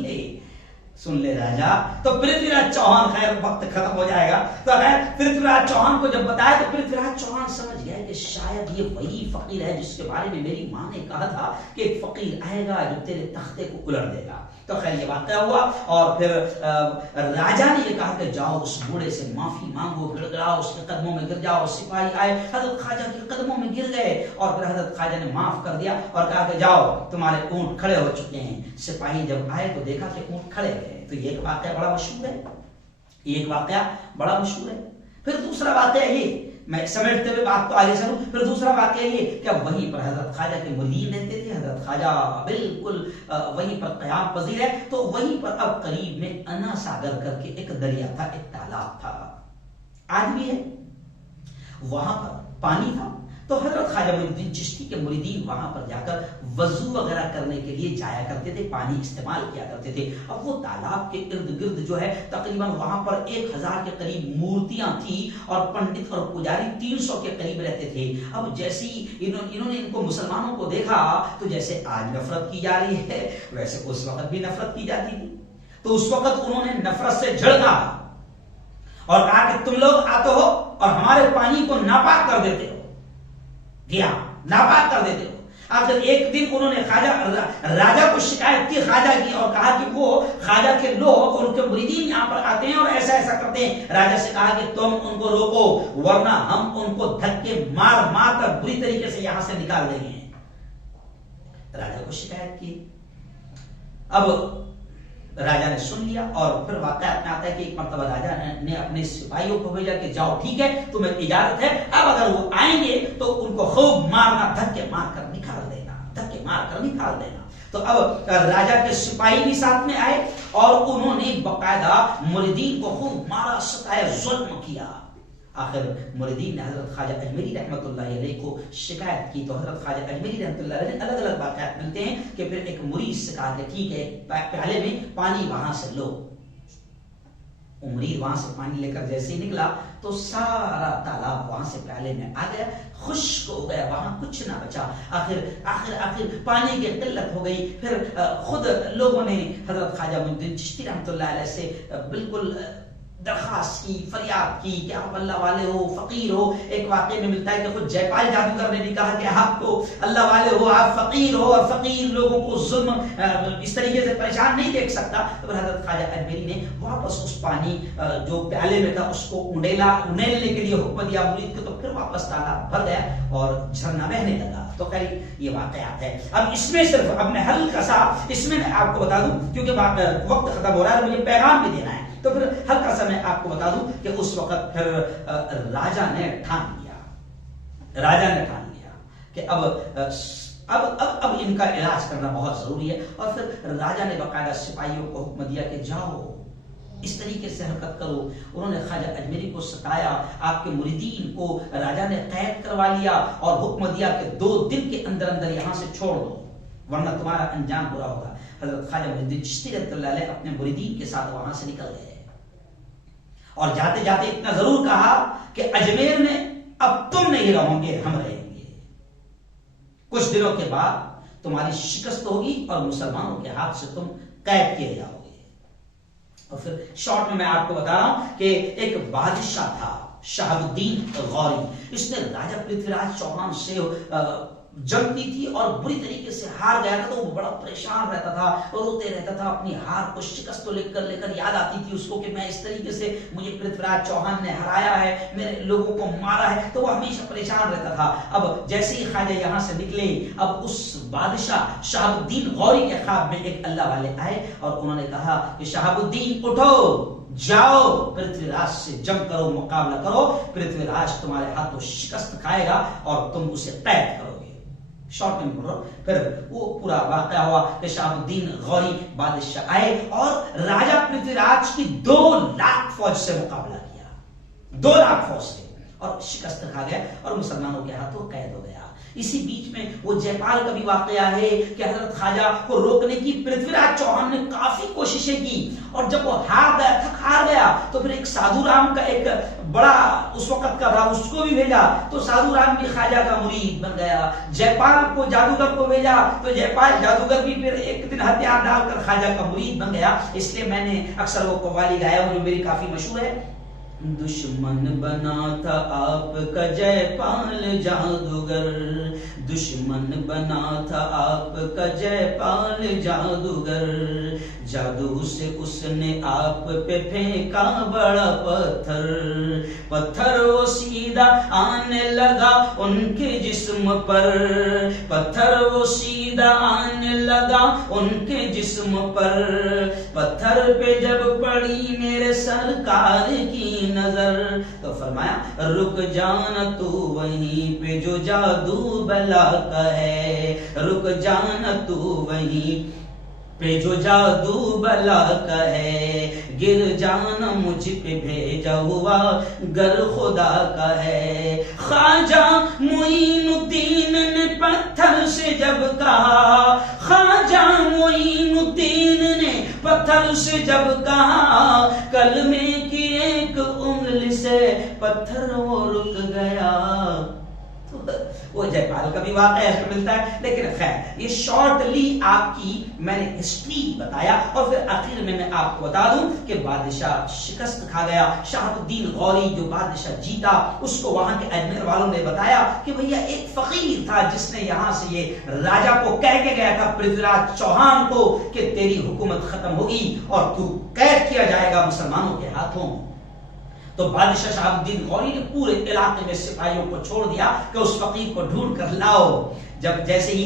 لے راجہ۔ تو پرتھوی راج چوہان، خیر وقت ختم ہو جائے گا، تو خیر پرتھوی راج چوہان کو جب بتایا تو پرتھوی راج چوہان سمجھ گیا کہ شاید یہ وہی فقیر ہے جس کے بارے میں میری ماں نے کہا تھا کہ ایک فقیر آئے گا جو تیرے تختے کو الٹ دے گا۔ تو خیر یہ واقعہ ہوا، اور پھر راجہ نے یہ کہا کہ جاؤ اس بوڑھے سے معافی مانگو، گڑگڑاؤ، اس کے قدموں میں گر جاؤ۔ سپاہی آئے، حضرت خواجہ کے قدموں میں گر گئے، اور پھر حضرت خواجہ نے معاف کر دیا اور کہا کہ جاؤ تمہارے اونٹ کھڑے ہو چکے ہیں۔ سپاہی جب آئے تو دیکھا کہ اونٹ کھڑے گئے۔ تو یہ ایک واقعہ بڑا مشہور ہے، پھر دوسرا واقعہ یہ، میں سمیٹتے ہوئے بات تو آگے چلوں، پھر دوسرا واقعہ یہ کہ وہیں پر حضرت خواجہ کے مرید رہتے تھے، حضرت خواجہ بالکل وہیں پر قیام پذیر ہے۔ تو وہیں پر اب قریب میں انا ساگر کر کے ایک دریا تھا، ایک تالاب تھا، آج بھی ہے، وہاں پر پانی تھا۔ تو حضرت خواجہ معین الدین چشتی کے مریدین وہاں پر جا کر وضو وغیرہ کرنے کے لیے جایا کرتے تھے، پانی استعمال کیا کرتے تھے۔ اب وہ تالاب کے ارد گرد جو ہے تقریباً وہاں پر 1000 کے قریب مورتیاں تھیں، اور پنڈت اور پجاری 300 کے قریب رہتے تھے۔ اب جیسی انہوں نے ان کو مسلمانوں کو دیکھا تو جیسے آج نفرت کی جا رہی ہے ویسے اس وقت بھی نفرت کی جاتی تھی۔ تو اس وقت انہوں نے نفرت سے جھڑکا اور کہا کہ تم لوگ آتے ہو اور ہمارے پانی کو ناپاک کر دیتے ہو، ناپاک کر دیتے ہو۔ آخر ایک دن انہوں نے راجہ کو شکایت کی، خواجہ کی، اور کہا کہ وہ خواجہ کے لوگ اور ان کے مریدین یہاں پر آتے ہیں اور ایسا ایسا کرتے ہیں۔ راجہ سے کہا کہ تم ان کو روکو ورنہ ہم ان کو دھکے مار مار کر بری طریقے سے یہاں سے نکال دیں گے۔ راجہ کو شکایت کی، اب راجہ نے سن لیا، اور پھر واقعات میں آتا ہے کہ ایک مرتبہ راجہ نے اپنے سپاہیوں کو بھیجا کہ جاؤ ٹھیک ہے تمہیں اجازت ہے، اب اگر وہ آئیں گے تو ان کو خوب مارنا، دھکے مار کر نکال دینا۔ تو اب راجہ کے سپاہی بھی ساتھ میں آئے اور انہوں نے باقاعدہ مریدین کو خوب مارا، ستایا، ظلم کیا۔ آخر مریدین نے حضرت خواجہ اجمیری رحمت اللہ علیہ کو شکایت کی، تو حضرت خواجہ اجمیری رحمت اللہ علیہ الگ الگ واقعات ملتے ہیں کہ پھر ایک مرید سے کہا کہ ٹھیک ہے پیالے میں پانی وہاں سے لو، مرید وہاں سے پانی لے کر جیسے ہی نکلا تو سارا تالاب وہاں سے پیالے میں آ گیا، خشک ہو گیا، وہاں کچھ نہ بچا۔ آخر پانی کی قلت ہو گئی۔ پھر خود لوگوں نے حضرت خواجہ معین الدین چشتی رحمۃ اللہ علیہ سے بالکل درخواست کی، فریاد کی کہ آپ اللہ والے ہو، فقیر ہو۔ ایک واقعے میں ملتا ہے کہ خود جے پال جادوگر نے بھی کہا کہ آپ تو اللہ والے ہو، آپ فقیر ہو، اور فقیر لوگوں کو ظلم اس طریقے سے پریشان نہیں دیکھ سکتا۔ تو حضرت خواجہ اجمیری نے واپس اس پانی جو پیالے میں تھا اس کو انڈیلنے کے لیے حکم دیا مرید کو، تو پھر واپس تالاب بھر گیا اور جھرنا بہنے لگا۔ تو خیر یہ واقعات ہے۔ اب اس میں صرف اب میں ہلکا سا اس میں آپ کو بتا دوں، کیونکہ وقت ختم ہو رہا ہے، مجھے پیغام بھی دینا ہے، تو پھر ہلکا سا میں آپ کو بتا دوں کہ اس وقت پھر راجا نے ٹھان لیا کہ اب ان کا علاج کرنا بہت ضروری ہے۔ اور پھر راجا نے باقاعدہ سپاہیوں کو حکم دیا کہ جاؤ اس طریقے سے حرکت کرو۔ انہوں نے خواجہ اجمیری کو ستایا، آپ کے مریدین کو راجا نے قید کروا لیا اور حکم دیا کہ 2 دن کے اندر اندر یہاں سے چھوڑ دو ورنہ تمہارا انجام برا ہوگا۔ حضرت خواجہ معین الدین چشتی رحمۃ اللہ علیہ اپنے مریدین کے ساتھ وہاں سے نکل گئے اور جاتے جاتے اتنا ضرور کہا کہ اجمیر میں اب تم نہیں رہو گے، ہم رہیں گے۔ کچھ دنوں کے بعد تمہاری شکست ہوگی اور مسلمانوں کے ہاتھ سے تم قید کیے جاؤ گے۔ اور پھر شارٹ میں آپ کو بتا رہا ہوں کہ ایک بادشاہ تھا شہاب الدین غوری، اس نے راجہ پرتھوی راج چوہان سے جنگتی تھی اور بری طریقے سے ہار گیا تھا، تو وہ بڑا پریشان رہتا تھا، روتے رہتا تھا، اپنی ہار کو شکست کو لے کر یاد آتی تھی اس کو کہ میں اس طریقے سے مجھے پرتھوی راج چوہان نے ہرایا ہے، میرے لوگوں کو مارا ہے، تو وہ ہمیشہ پریشان رہتا تھا۔ اب جیسے ہی خواجہ یہاں سے نکلے، اب اس بادشاہ شہاب الدین غوری کے خواب میں ایک اللہ والے آئے اور انہوں نے کہا کہ شہاب الدین اٹھو، جاؤ پرتھوی راج سے جنگ کرو، مقابلہ کرو، پرتھوی راج تمہارے ہاتھوں شکست کھائے گا اور تم اسے قید کرو گے۔ شارٹ میں بول رہا ہوں۔ پھر وہ پورا واقعہ ہوا کہ شہاب الدین غوری بادشاہ آئے اور راجہ پرتھوی راج کی 2 لاکھ فوج سے مقابلہ کیا، 2 لاکھ فوج سے، اور شکست کھا گیا اور مسلمانوں کے ہاتھوں قید ہو گیا۔ اسی بیچ میں وہ جے پال کا بھی واقعہ ہے کہ حضرت خواجہ کو روکنے کی پرتھوی راج چوہان نے کافی کوششیں کی، اور جب وہ ہار گیا تو پھر ایک سادھو رام کا ایک بڑا اس وقت کا تھا، اس کو بھی بھیجا، تو سادھو رام بھی خواجہ کا مرید بن گیا۔ جے پال کو جادوگر کو بھیجا تو جے پال جادوگر بھی پھر ایک دن ہتھیار ڈال کر خواجہ کا مرید بن گیا۔ اس لیے میں نے اکثر وہ قوالی گایا ہوں جو میری کافی مشہور ہے۔ دشمن بنا تھا آپ کا جے پال جادوگر، دشمن بنا تھا آپ کا جے پال جادوگر، جادو سے اس نے آپ پہ پھینکا بڑا پتھر وہ سیدھا آنے لگا ان کے جسم پر، پتھر وہ سیدھا آنے لگا ان کے جسم پر، پتھر پہ جب پڑی میرے سرکار کی نظر، تو فرمایا رک جانا تو وہیں پہ جو جادو بلا کا ہے، رک جانا تو وہیں پہ جو جادو بلا کا ہے، گر جانا مجھ پہ بھیجا ہوا گر خدا کا ہے۔ خواجہ معین الدین نے پتھر سے جب کہا، خواجہ معین الدین نے پتھر سے جب کہا، کلمے کی ایک انگلی سے پتھر وہ رک گیا۔ وہ جے پال کا بھی واقعہ اس میں ملتا ہے، لیکن خیر یہ شارٹلی آپ کی میں نے ہسٹری بتایا، اور پھر آخر میں آپ کو بتا دوں کہ بادشاہ شکست کھا گیا۔ شہاب الدین غوری جو بادشاہ جیتا، اس کو وہاں کے اجمیر والوں نے بتایا کہ بھیا ایک فقیر تھا جس نے یہاں سے یہ راجا کو کہہ کے گیا تھا پرتھوی راج چوہان کو کہ تیری حکومت ختم ہوگی اور تو قید کیا جائے گا مسلمانوں کے ہاتھوں۔ تو بادشاہ شہاب الدین غوری نے پورے علاقے میں سپاہیوں کو چھوڑ دیا کہ اس فقیر کو ڈھونڈ کر لاؤ۔ جب جیسے ہی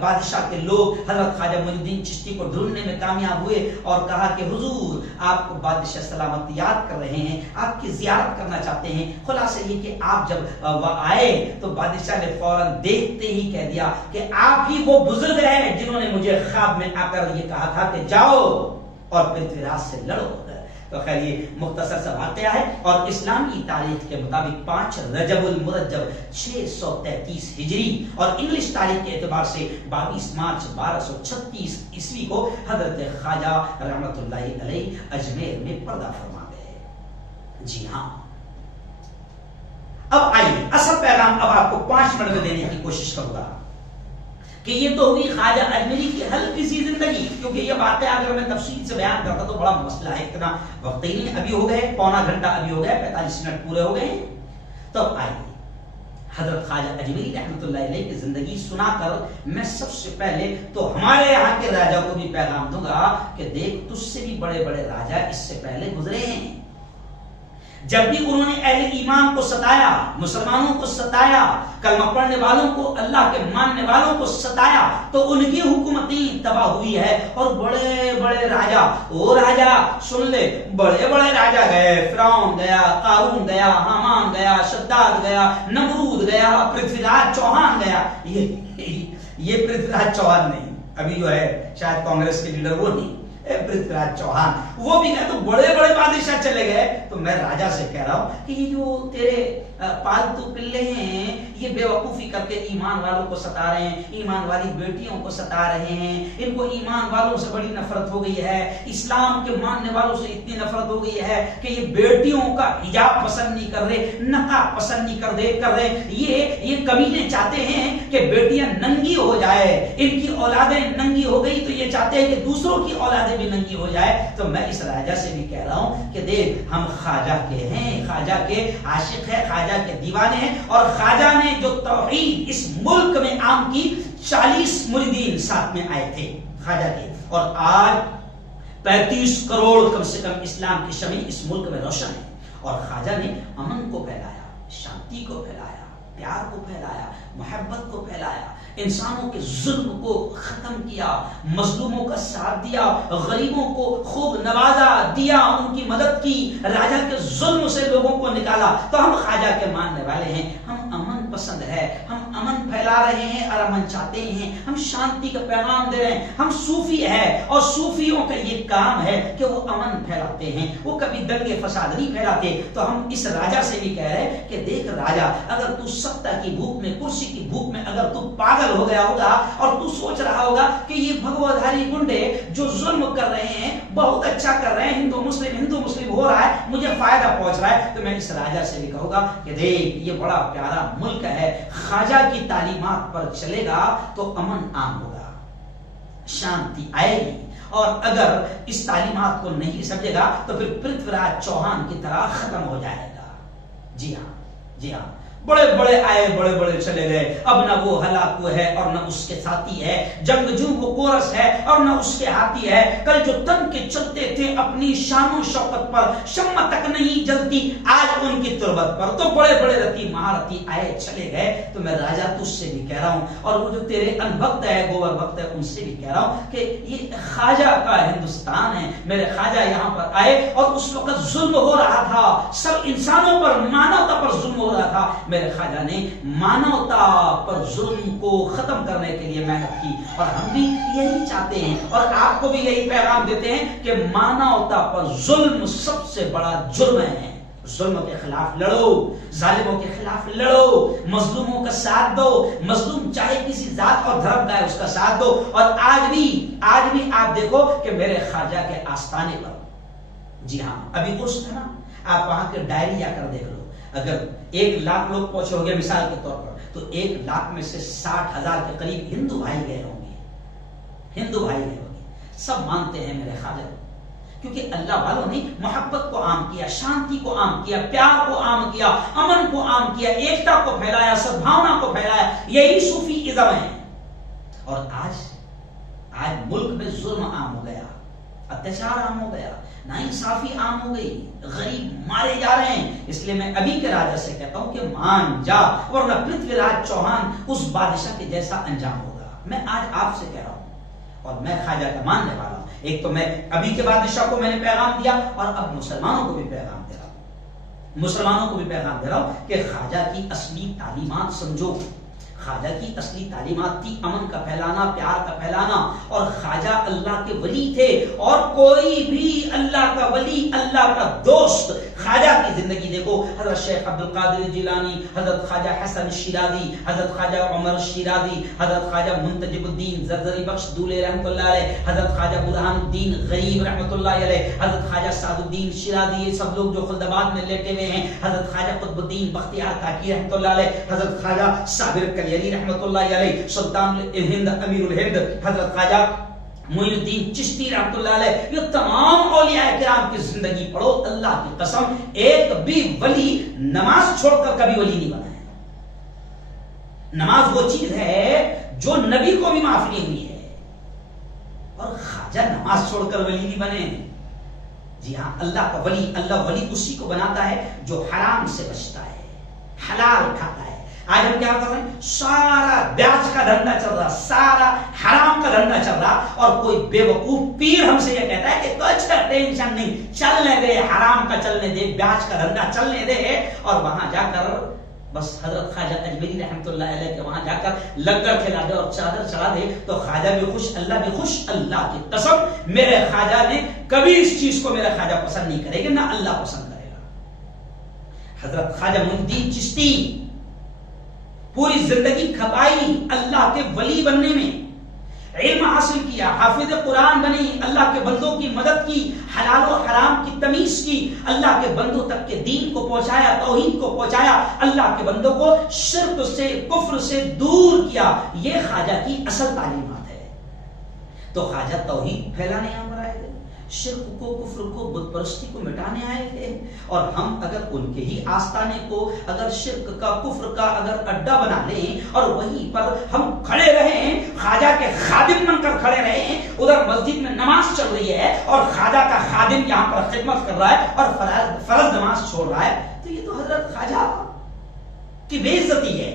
بادشاہ کے لوگ حضرت خواجہ معین الدین چشتی کو ڈھونڈنے میں کامیاب ہوئے اور کہا کہ حضور آپ کو بادشاہ سلامت یاد کر رہے ہیں، آپ کی زیارت کرنا چاہتے ہیں، خلاصہ یہ کہ آپ جب آئے تو بادشاہ نے فوراً دیکھتے ہی کہہ دیا کہ آپ ہی وہ بزرگ ہیں جنہوں نے مجھے خواب میں آ کر یہ کہا تھا کہ جاؤ اور پرتھوی راج سے لڑو۔ تو خیر یہ مختصر سا واقعہ ہے، اور اسلامی تاریخ کے مطابق 5 رجب المرجب 633 ہجری اور انگلش تاریخ کے اعتبار سے 22 مارچ 1236 عیسوی کو حضرت خواجہ رحمت اللہ علیہ اجمیر میں پردہ فرما گئے۔ جی ہاں، اب آئیے اصل پیغام اب آپ کو 5 منٹ میں دینے کی کوشش کروں گا کہ یہ تو ہوئی خواجہ اجمیری کی ہلکی سی زندگی، کیونکہ یہ باتیں اگر میں تفصیل سے بیان کرتا تو بڑا مسئلہ ہے، اتنا وقت ہی نہیں، ابھی ہو گئے پونا گھنٹہ، ابھی ہو گئے 45 منٹ پورے ہو گئے ہیں۔ تو آئیے حضرت خواجہ اجمیری رحمۃ اللہ علیہ کی زندگی سنا کر میں سب سے پہلے تو ہمارے یہاں کے راجا کو بھی پیغام دوں گا کہ دیکھ تجھ سے بھی بڑے بڑے راجا اس سے پہلے گزرے ہیں، جب بھی انہوں نے اہل ایمان کو ستایا، مسلمانوں کو ستایا، کلمہ پڑھنے والوں کو، اللہ کے ماننے والوں کو ستایا، تو ان کی حکومتیں تباہ ہوئی ہے، اور بڑے بڑے راجا، وہ راجا سن لے، بڑے بڑے راجا گئے، فرعون گیا، قارون گیا، حامان گیا، شداد گیا، نمرود گیا، پرتھوی راج چوہان گیا۔ یہ پرتھوی راج چوہان نہیں، ابھی جو ہے شاید کانگریس کے لیڈر وہ نہیں، پرتھوی راج چوہان وہ بھی گئے، تو بڑے بڑے بادشاہ چلے گئے۔ تو میں راجا سے کہہ رہا ہوں کہ یہ جو تیرے پالتو پلے ہیں، یہ بے وقوفی کر کے ایمان والوں کو ستا رہے ہیں، ایمان والی بیٹیوں کو ستا رہے ہیں، ان کو ایمان والوں سے بڑی نفرت ہو گئی ہے، اسلام کے ماننے والوں سے اتنی نفرت ہو گئی ہے کہ یہ بیٹیوں کا حجاب پسند نہیں کر رہے، نقاب پسند نہیں کر رہے، یہ کمینے چاہتے ہیں کہ بیٹیاں ننگی ہو جائے، ان کی اولادیں ننگی ہو گئی تو یہ چاہتے ہیں کہ دوسروں کی اولادیں بھی ننگی ہو جائے۔ تو میں اس راجا سے بھی کہہ رہا ہوں کہ دیکھ ہم خواجہ کے ہیں، خواجہ کے عاشق ہیں، خواجہ کے دیوانے ہیں، اور خواجہ نے جو توحید اس ملک میں عام کی، 40 مریدین ساتھ میں آئے تھے خواجہ کے، اور آج 35 کروڑ کم سے کم اسلام کی شمع اس ملک میں روشن ہے، اور خواجہ نے امن کو پھیلایا، شانتی کو پھیلایا، پیار کو پھیلایا، محبت کو پھیلایا، انسانوں کے ظلم کو ختم کیا، مظلوموں کا ساتھ دیا، غریبوں کو خوب نوازا، دیا، ان کی مدد کی، راجا کے ظلم سے لوگوں کو نکالا۔ تو ہم خواجہ کے ماننے والے ہیں، ہم امن پسند ہے، ہم امن پھیلا رہے ہیں اور امن چاہتے ہیں، ہم شانتی کا پیغام دے رہے ہیں، ہم صوفی ہے، اور صوفیوں کا یہ کام ہے کہ وہ امن پھیلاتے ہیں، وہ کبھی دنگے فساد نہیں پھیلاتے۔ تو ہم اس راجا سے بھی کہہ رہے ہیں کہ دیکھ راجا، اگر تو سطح کی بھوک میں، کرسی کی بھوک میں اگر تو پاگل ہو گیا ہوگا اور تو سوچ رہا ہوگا کہ یہ بھگوادھاری گنڈے جو ظلم کر رہے ہیں بہت اچھا کر رہے ہیں، ہندو مسلم ہو رہا ہے، مجھے فائدہ پہنچ رہا ہے، تو میں اس راجا سے بھی کہوں گا کہ دیکھ یہ بڑا پیارا ملک ہے، خواجہ کی تعلیمات پر چلے گا تو امن عام ہوگا، شانتی آئے گی، اور اگر اس تعلیمات کو نہیں سمجھے گا تو پھر پرتھوی راج چوہان کی طرح ختم ہو جائے گا۔ جی ہاں، جی ہاں، بڑے بڑے آئے، بڑے بڑے چلے گئے، اب نہ وہ ہلاکو ہے اور نہ اس کے ساتھی ہے، جنگجو وہ کورس ہے اور نہ اس کے ہاتھی ہے، کل جو تن کے چلتے تھے اپنی شان و شوکت پر، شمع تک نہیں جلتی آج ان کی تربت پر۔ تو بڑے بڑے رتی مہارتی آئے چلے گئے۔ تو میں راجا تجھ سے بھی کہہ رہا ہوں، اور وہ جو تیرے ان بخت ہے، گوبر بخت ہے، ان سے بھی کہہ رہا ہوں کہ یہ خواجہ کا ہندوستان ہے، میرے خواجہ یہاں پر آئے اور اس وقت ظلم ہو رہا تھا، سب انسانوں پر، مانوتا پر ظلم ہو رہا تھا، میرے خواجہ نے مانوتا پر ظلم کو ختم کرنے کے لیے محنت کی، اور ہم بھی یہی چاہتے ہیں اور آپ کو بھی یہی پیغام دیتے ہیں کہ مانوتا پر ظلم سب سے بڑا جرم ہے۔ ظلم کے خلاف لڑو، ظالموں کے خلاف لڑو، مظلوموں کا ساتھ دو، مظلوم چاہے کسی ذات اور دھرم کا ہے اس کا ساتھ دو۔ اور آج بھی آپ دیکھو کہ میرے خواجہ کے آستانے پر، جی ہاں ابھی عرس ہے نا، آپ وہاں کے ڈائری جا کر دیکھ لو، اگر 1 لاکھ لوگ پہنچے ہو گے مثال کے طور پر، تو 1 لاکھ میں سے 60,000 کے قریب ہندو بھائی گئے ہوں گے، سب مانتے ہیں میرے خواجہ، کیونکہ اللہ والوں نے محبت کو عام کیا، شانتی کو عام کیا، پیار کو عام کیا، امن کو عام کیا، ایکتا کو پھیلایا، سدبھاونا کو پھیلایا، یہی صوفی ازم ہے۔ اور آج ملک میں ظلم عام ہو گیا، اتیاچار عام ہو گیا، ناانصافی عام ہو گئی، غریب مارے جا رہے ہیں، اس لیے میں ابھی کے راجا سے کہتا ہوں کہ مان جا، ورنہ پرتھوی راج چوہان اس بادشاہ کے جیسا انجام ہوگا۔ میں آج آپ سے کہہ رہا ہوں، اور میں خواجہ کا ماننے والا ہوں، ایک تو میں ابھی کے بادشاہ کو میں نے پیغام دیا، اور اب مسلمانوں کو بھی پیغام دے رہا ہوں کہ خواجہ کی اصلی تعلیمات سمجھو۔ خواجہ کی اصلی تعلیمات تھی امن کا پھیلانا، پیار کا پھیلانا، اور خواجہ اللہ کے ولی تھے، اور کوئی بھی اللہ کا ولی، اللہ کا دوست خواجہ کی زندگی دیکھو، حضرت شیخ عبد القادر جیلانی، حضرت خواجہ حسن شیرازی، حضرت خواجہ عمر شیرازی، حضرت خواجہ منتجب الدین زرزری بخش دولے رحمۃ اللہ علیہ، حضرت خواجہ برہان الدین غریب رحمۃ اللہ علیہ، حضرت خواجہ سعد الدین شیرازی، یہ سب لوگ جو خلدآباد میں لیٹے ہوئے ہیں، حضرت خواجہ قطب الدین بختیار کاکی رحمۃ اللہ علیہ، حضرت خواجہ صابر کلیری رحمۃ اللہ علیہ، سلطان الہند امیر الہند حضرت خواجہ معین الدین چشتی رحمۃ اللہ علیہ، یہ تمام اولیاء کرام کی زندگی پڑھو، اللہ کی قسم ایک بھی ولی نماز چھوڑ کر کبھی ولی نہیں بنا ہے۔ نماز وہ چیز ہے جو نبی کو بھی معاف نہیں ہوئی ہے، اور خواجہ نماز چھوڑ کر ولی نہیں بنے۔ جی ہاں، اللہ کا ولی، اللہ ولی اسی کو بناتا ہے جو حرام سے بچتا ہے، حلال کھاتا ہے۔ آج ہم کیا کر رہے ہیں؟ سارا بیاج کا دھندا چل رہا، سارا حرام کا دھندا چل رہا، اور کوئی بے وقوف پیر ہم سے یہ کہتا ہے کہ کچھ ٹینشن نہیں، چلنے دے، حرام کا چلنے دے، بیاج کا دھندا چلنے دے، اور وہاں جا کر بس حضرت خواجہ اجمیری رحمۃ اللہ علیہ کے وہاں جا کر لنگر کھلا دے اور چادر چڑھا دے تو خواجہ بھی خوش، اللہ بھی خوش۔ اللہ کی قسم میرے خواجہ نے کبھی اس چیز کو میرا خواجہ پسند نہیں کرے گا، نہ اللہ پسند کرے گا۔ حضرت خواجہ معین الدین چشتی پوری زندگی کھپائی اللہ کے ولی بننے میں، علم حاصل کیا، حافظ قرآن بنی، اللہ کے بندوں کی مدد کی، حلال و حرام کی تمیز کی، اللہ کے بندوں تک کے دین کو پہنچایا، توحید کو پہنچایا، اللہ کے بندوں کو شرک سے، کفر سے دور کیا۔ یہ خواجہ کی اصل تعلیمات ہے۔ تو خواجہ توحید پھیلانے یہاں پر آئے تھے، شرک کو، کفر کو، بت پرستی کو مٹانے آئے تھے، اور ہم اگر ان کے ہی آستانے کو، اگر شرک کا، کفر کا اگر اڈا بنا لیں اور وہیں پر ہم کھڑے رہیں، خواجہ کے خادم بن کر کھڑے رہیں، ادھر مسجد میں نماز چل رہی ہے اور خواجہ کا خادم یہاں پر خدمت کر رہا ہے اور فرض نماز چھوڑ رہا ہے، تو یہ تو حضرت خواجہ کی بے عزتی ہے،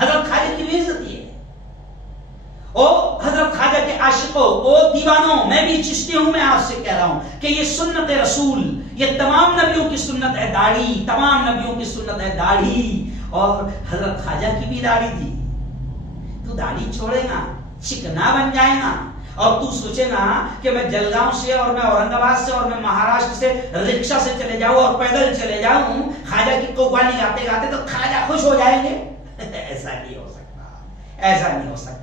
حضرت خواجہ کی بے عزتی ہے۔ او حضرت خواجہ کے عاشقوں، او دیوانوں، میں بھی چشتی ہوں، میں آپ سے کہہ رہا ہوں کہ یہ سنت رسول، یہ تمام نبیوں کی سنت ہے داڑھی، تمام نبیوں کی سنت ہے داڑھی، اور حضرت خواجہ کی بھی داڑھی تھی۔ تو داڑھی چھوڑے گا، چکنا بن جائے گا، اور تو سوچے گا کہ میں جلگاؤں سے اور میں اورنگ آباد سے اور میں مہاراشٹر سے رکشہ سے چلے جاؤں اور پیدل چلے جاؤں خواجہ کی قوالی گاتے گاتے تو خواجہ خوش ہو جائیں گے؟ ایسا نہیں ہو سکتا، ایسا نہیں ہو سکتا۔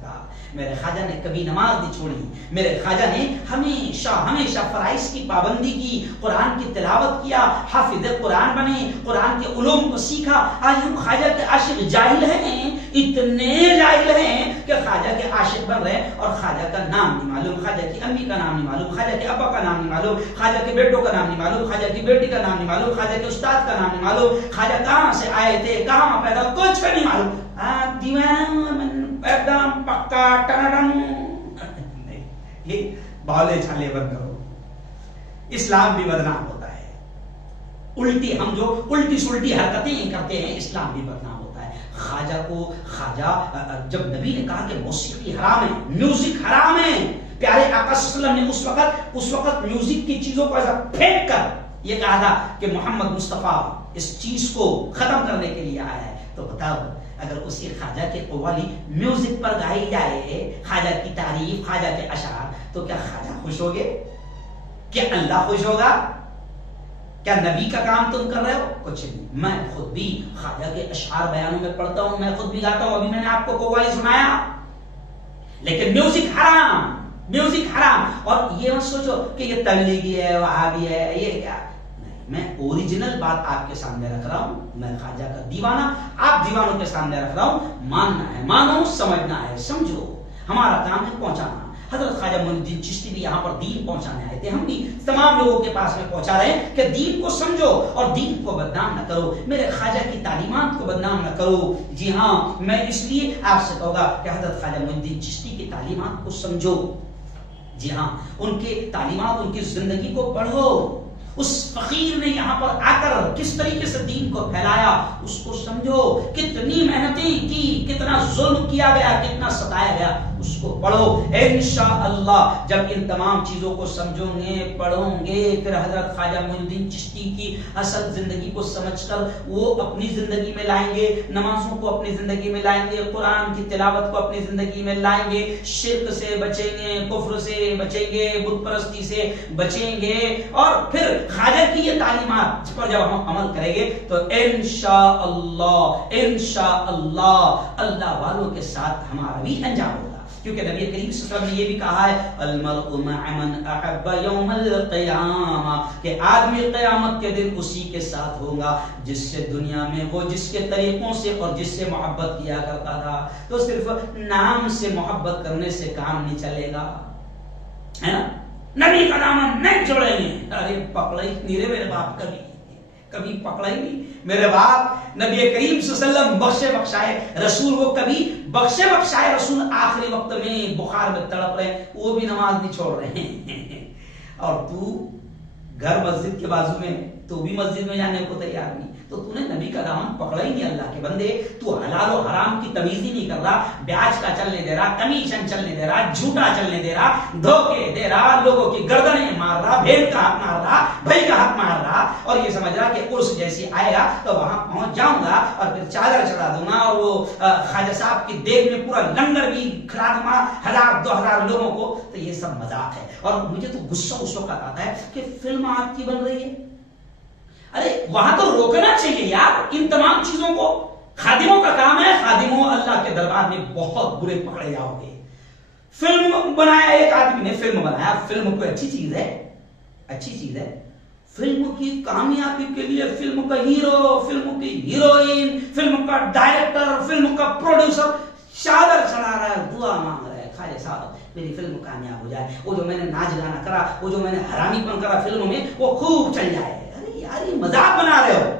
میرے خواجہ نے کبھی نماز نہیں چھوڑی، میرے خواجہ نے ہمیشہ ہمیشہ فرائض کی پابندی کی، قرآن کی تلاوت کیا، حافظ قرآن بنے، قرآن کے علوم کو سیکھا۔ آج ہم خواجہ کے عاشق جاہل ہیں، اتنے جاہل ہیں کہ خواجہ کے عاشق بن رہے اور خواجہ کا نام نہیں معلوم، خواجہ کی امی کا نام نہیں معلوم، خواجہ کے ابا کا نام نہیں معلوم، خواجہ کے بیٹوں کا نام نہیں معلوم، خواجہ کی بیٹی کا نام نہیں معلوم، خواجہ کے استاد کا نام نہیں معلوم، خواجہ کہاں سے آئے تھے، کہاں پیدا، کچھ نہیں معلوم۔ ایک دم پکا ٹنڈن، یہ بالے چھالے بند کرو، اسلام بھی بدنام ہوتا ہے۔ الٹی ہم جو الٹی سلٹی حرکتیں کرتے ہیں، اسلام بھی بدنام ہوتا ہے۔ خواجہ کو، خواجہ جب نبی نے کہا کہ موسیقی حرام ہے، میوزک حرام ہے، پیارے آقا صلی اللہ علیہ وسلم نے اس وقت میوزک کی چیزوں کو ایسا پھینک کر یہ کہا تھا کہ محمد مصطفیٰ اس چیز کو ختم کرنے کے لیے آیا ہے۔ تو بتاؤ اگر اسی خواجہ کے قوالی میوزک پر گائی جائے، خواجہ کی تعریف، خواجہ کے اشعار، تو کیا خواجہ خوش ہوگے؟ کیا اللہ خوش ہوگا؟ کیا نبی کا کام تم کر رہے ہو؟ کچھ نہیں۔ میں خود بھی خواجہ کے اشعار بیانوں میں پڑھتا ہوں، میں خود بھی گاتا ہوں، ابھی میں نے آپ کو قوالی سنایا، لیکن میوزک حرام، میوزک حرام۔ اور یہ مت سوچو کہ یہ تبلیغی ہے، وہابی ہے، یہ کیا، میں اوریجنل بات آپ کے سامنے رکھ رہا ہوں، میں خواجہ کا دیوانہ آپ دیوانوں کے سامنے رکھ رہا ہوں۔ ماننا ہے مانو، سمجھنا ہے سمجھو، ہمارا کام ہے پہنچانا۔ حضرت خواجہ معین الدین چشتی بھی یہاں پر دین پہنچانے آئے تھے، ہم بھی تمام لوگوں کے پاس میں پہنچا رہے ہیں کہ دین کو سمجھو اور دین کو بدنام نہ کرو، میرے خواجہ کی تعلیمات کو بدنام نہ کرو۔ جی ہاں، میں اس لیے آپ سے کہوں گا کہ حضرت خواجہ معین الدین چشتی کی تعلیمات کو سمجھو، جی ہاں، ان کے تعلیمات، ان کی زندگی کو پڑھو۔ اس فقیر نے یہاں پر آ کر کس طریقے سے دین کو پھیلایا اس کو سمجھو، کتنی محنتیں کی، کتنا ظلم کیا گیا، کتنا ستایا گیا، اس کو پڑھو انشاءاللہ. جب ان تمام چیزوں کو سمجھو گے پڑھو گے پھر حضرت خواجہ معین الدین چشتی کی اصل زندگی کو سمجھ کر وہ اپنی زندگی میں لائیں گے, نمازوں کو اپنی زندگی میں لائیں گے, قرآن کی تلاوت کو اپنی زندگی میں لائیں گے, شرک سے بچیں گے, کفر سے بچیں گے, بت پرستی سے بچیں گے, اور پھر خواجہ کی یہ تعلیمات پر جب ہم عمل کریں گے تو انشاءاللہ اللہ والوں کے ساتھ ہمارا بھی انجام ہوگا. کیونکہ نبی کریم صلی اللہ علیہ وسلم نے یہ بھی کہا ہے المرء مع من احب یوم القیامہ, کہ آدمی قیامت کے دن اسی کے ساتھ ہوگا جس سے دنیا میں وہ جس کے طریقوں سے اور جس سے محبت کیا کرتا تھا. تو صرف نام سے محبت کرنے سے کام نہیں چلے گا, ہے نا, نبی کا دامن نہیں چھوڑیں گے. ارے پکڑے میرے باپ کبھی پکڑا ہی نہیں. میرے باپ نبی کریم صلی اللہ علیہ وسلم بخشے بخشائے رسول, وہ کبھی بخشے بخشائے رسول آخری وقت میں بخار میں تڑپ رہے, وہ بھی نماز نہیں چھوڑ رہے ہیں. اور تو گھر مسجد کے بازو میں, تو بھی مسجد میں جانے کو تیار نہیں. تو تو نے نبی کا دامن پکڑا ہی نہیں. اللہ کے بندے, تو حلال و حرام کی تمیز ہی نہیں کر رہا, بیاج کا چلنے دے رہا, کمیشن چلنے دے رہا, جھوٹا چلنے دے رہا, دھوکے دے رہا, لوگوں کی گردنیں مار رہا, بھیڑ کا حق مار رہا, بھائی کا حق مار رہا, اور یہ سمجھ رہا کہ عرس جیسی آئے گا تو وہاں پہنچ جاؤں گا اور پھر چادر چڑھا دوں گا, اور وہ خواجہ صاحب کی دیگ میں پورا لنگر بھی کھلا دوں گا 1000-2000 لوگوں کو. تو یہ سب مذاق ہے. اور مجھے تو غصہ اس وقت آتا ہے کہ فلم آپ کی بن رہی ہے. ارے وہاں تو روکنا چاہیے یار ان تمام چیزوں کو. خادموں کا کام ہے, خادموں اللہ کے دربار میں بہت برے پکڑے جاؤ گے. فلم بنایا ایک آدمی نے, فلم بنایا, فلم کوئی اچھی چیز ہے, اچھی چیز ہے. فلم کی کامیابی کے لیے فلم کا ہیرو, فلم کی ہیروئن, فلم کا ڈائریکٹر, فلم کا پروڈیوسر چادر چڑھا رہا ہے, دعا مانگ رہا ہے, خواجہ صاحب میری فلم کامیاب ہو جائے, وہ جو میں نے ناچ گانا کرا, وہ جو میں نے حرامی پن کرا فلم میں, وہ خوب چل جائے. ارے یار یہ مذاق بنا رہے ہو,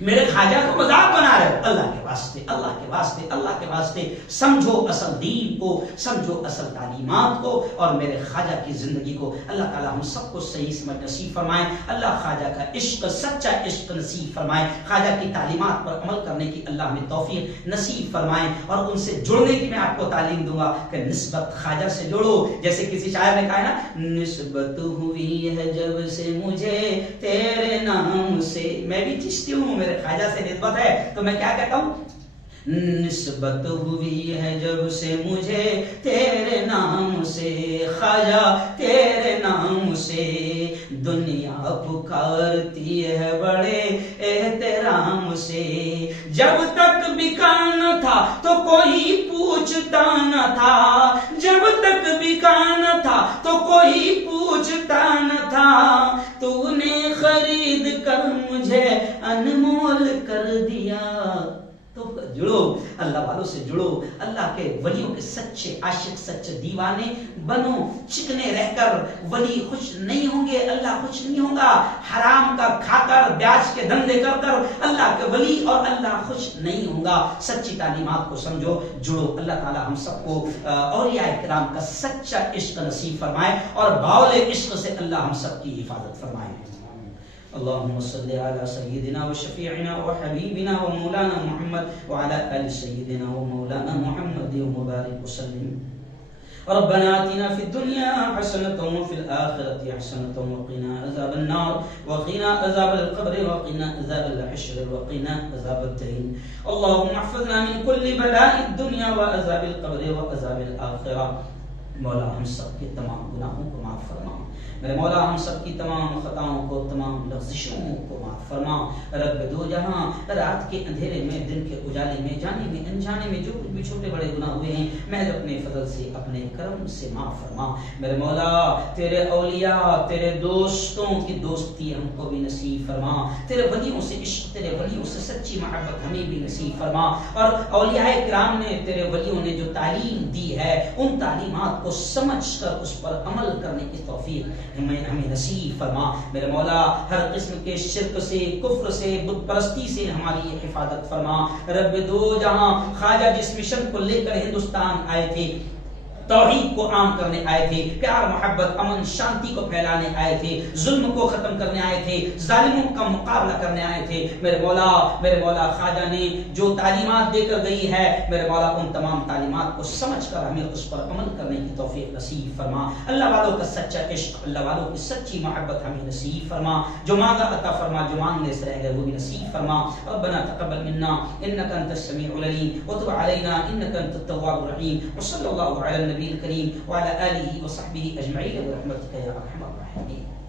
میرے خواجہ کو مذاق بنا رہے ہو. اللہ کے واسطے, اللہ کے واسطے, اللہ کے واسطے سمجھو اصل دین کو, سمجھو اصل تعلیمات کو, اور میرے خواجہ کی زندگی کو. اللہ تعالیٰ ہم سب کو صحیح سمجھ نصیب فرمائے. اللہ خواجہ کا عشق, سچا عشق نصیب فرمائے. خواجہ کی تعلیمات پر عمل کرنے کی اللہ ہمیں توفیق نصیب فرمائے. اور ان سے جڑنے کی میں آپ کو تعلیم دوں گا کہ نسبت خواجہ سے جڑو. جیسے کسی شاعر نے کہا ہے نا, نسبت ہوئی ہے جب سے مجھے تیرے نام سے. میں بھی چشتی ہوں, میرے خواجہ سے نسبت ہے, تو میں کیا کہتا ہوں, نسبت ہوئی ہے جب سے مجھے تیرے نام سے, خواجہ تیرے نام سے, دنیا پکارتی ہے بڑے احترام سے. جب تک بکا نہ تھا تو کوئی پوچھتا نہ تھا, جب تک بکا نہ تھا تو کوئی پوچھتا نہ تھا, تو نے خرید کر مجھے انمول کر دیا. تو جڑو, اللہ والوں سے جڑو, اللہ کے ولیوں کے سچے عاشق, سچے دیوانے بنو. چکنے رہ کر ولی خوش نہیں ہوں گے, اللہ خوش نہیں ہوگا. حرام کا کھا کر, بیاج کے دھندے کر کر اللہ کے ولی اور اللہ خوش نہیں ہوگا. سچی تعلیمات کو سمجھو, جڑو. اللہ تعالی ہم سب کو اولیاء کرام کا سچا عشق نصیب فرمائے, اور باول عشق سے اللہ ہم سب کی حفاظت فرمائے. اللهم صل على سيدنا وشفيعنا وحبيبنا ومولانا محمد وعلى آل سيدنا ومولانا محمد ومبارك وسلم. ربنا آتنا في الدنيا حسنة وفي الآخرة حسنة وقنا عذاب النار وقنا عذاب القبر وقنا عذاب الحشر وقنا عذاب الدين. اللهم احفظنا من كل بلاء الدنيا وعذاب القبر وعذاب الآخرة. مولا ہم سب کے تمام گناہوں کو معاف فرما. میرے مولا ہم سب کی تمام خطاؤں کو, تمام لغزشوں کو معاف فرما. رب دو جہاں, رات کے اندھیرے میں, دن کے اجالے میں, جانے میں انجانے میں جو کچھ بھی چھوٹے بڑے گناہ ہوئے ہیں, محض اپنے فضل سے, اپنے کرم سے معاف فرما. میرے مولا تیرے اولیاء, تیرے دوستوں کی دوستی ہم کو بھی نصیب فرما. تیرے ولیوں سے عشق, تیرے ولیوں سے سچی محبت ہمیں بھی نصیب فرما. اور اولیاء کرام نے, تیرے ولیوں نے جو تعلیم دی ہے, ان تعلیمات کو سمجھ کر اس پر عمل کرنے کی توفیق ہمیں نصیب فرما. میرے مولا ہر قسم کے شرک سے, کفر سے, بت پرستی سے ہماری حفاظت فرما. رب دو جہاں, خواجہ جس مشن کو لے کر ہندوستان آئے تھے, توحید کو عام کرنے آئے تھے، پیار محبت امن شانتی کو پھیلانے آئے تھے، ظلم کو ختم کرنے آئے تھے، ظالموں کا مقابلہ کرنے آئے تھے۔ میرے مولا خواجہ نے جو تعلیمات دے کر گئی ہے، میرے مولا ان تمام تعلیمات کو سمجھ کر ہمیں اس پر عمل کرنے کی توفیق نصیب فرما۔ اللہ والوں کا سچا عشق، اللہ والوں کی سچی محبت ہمیں نصیب فرما۔ جو مانگا عطا فرما، جو مانگنے سے رہ گئے وہ بھی نصیب فرما۔ ربنا تقبل منا انك انت السميع العليم وتب علينا انك انت التواب الرحيم، وصلى الله على النبي الكريم وعلى آله وصحبه أجمعين برحمتك يا أرحم الراحمين۔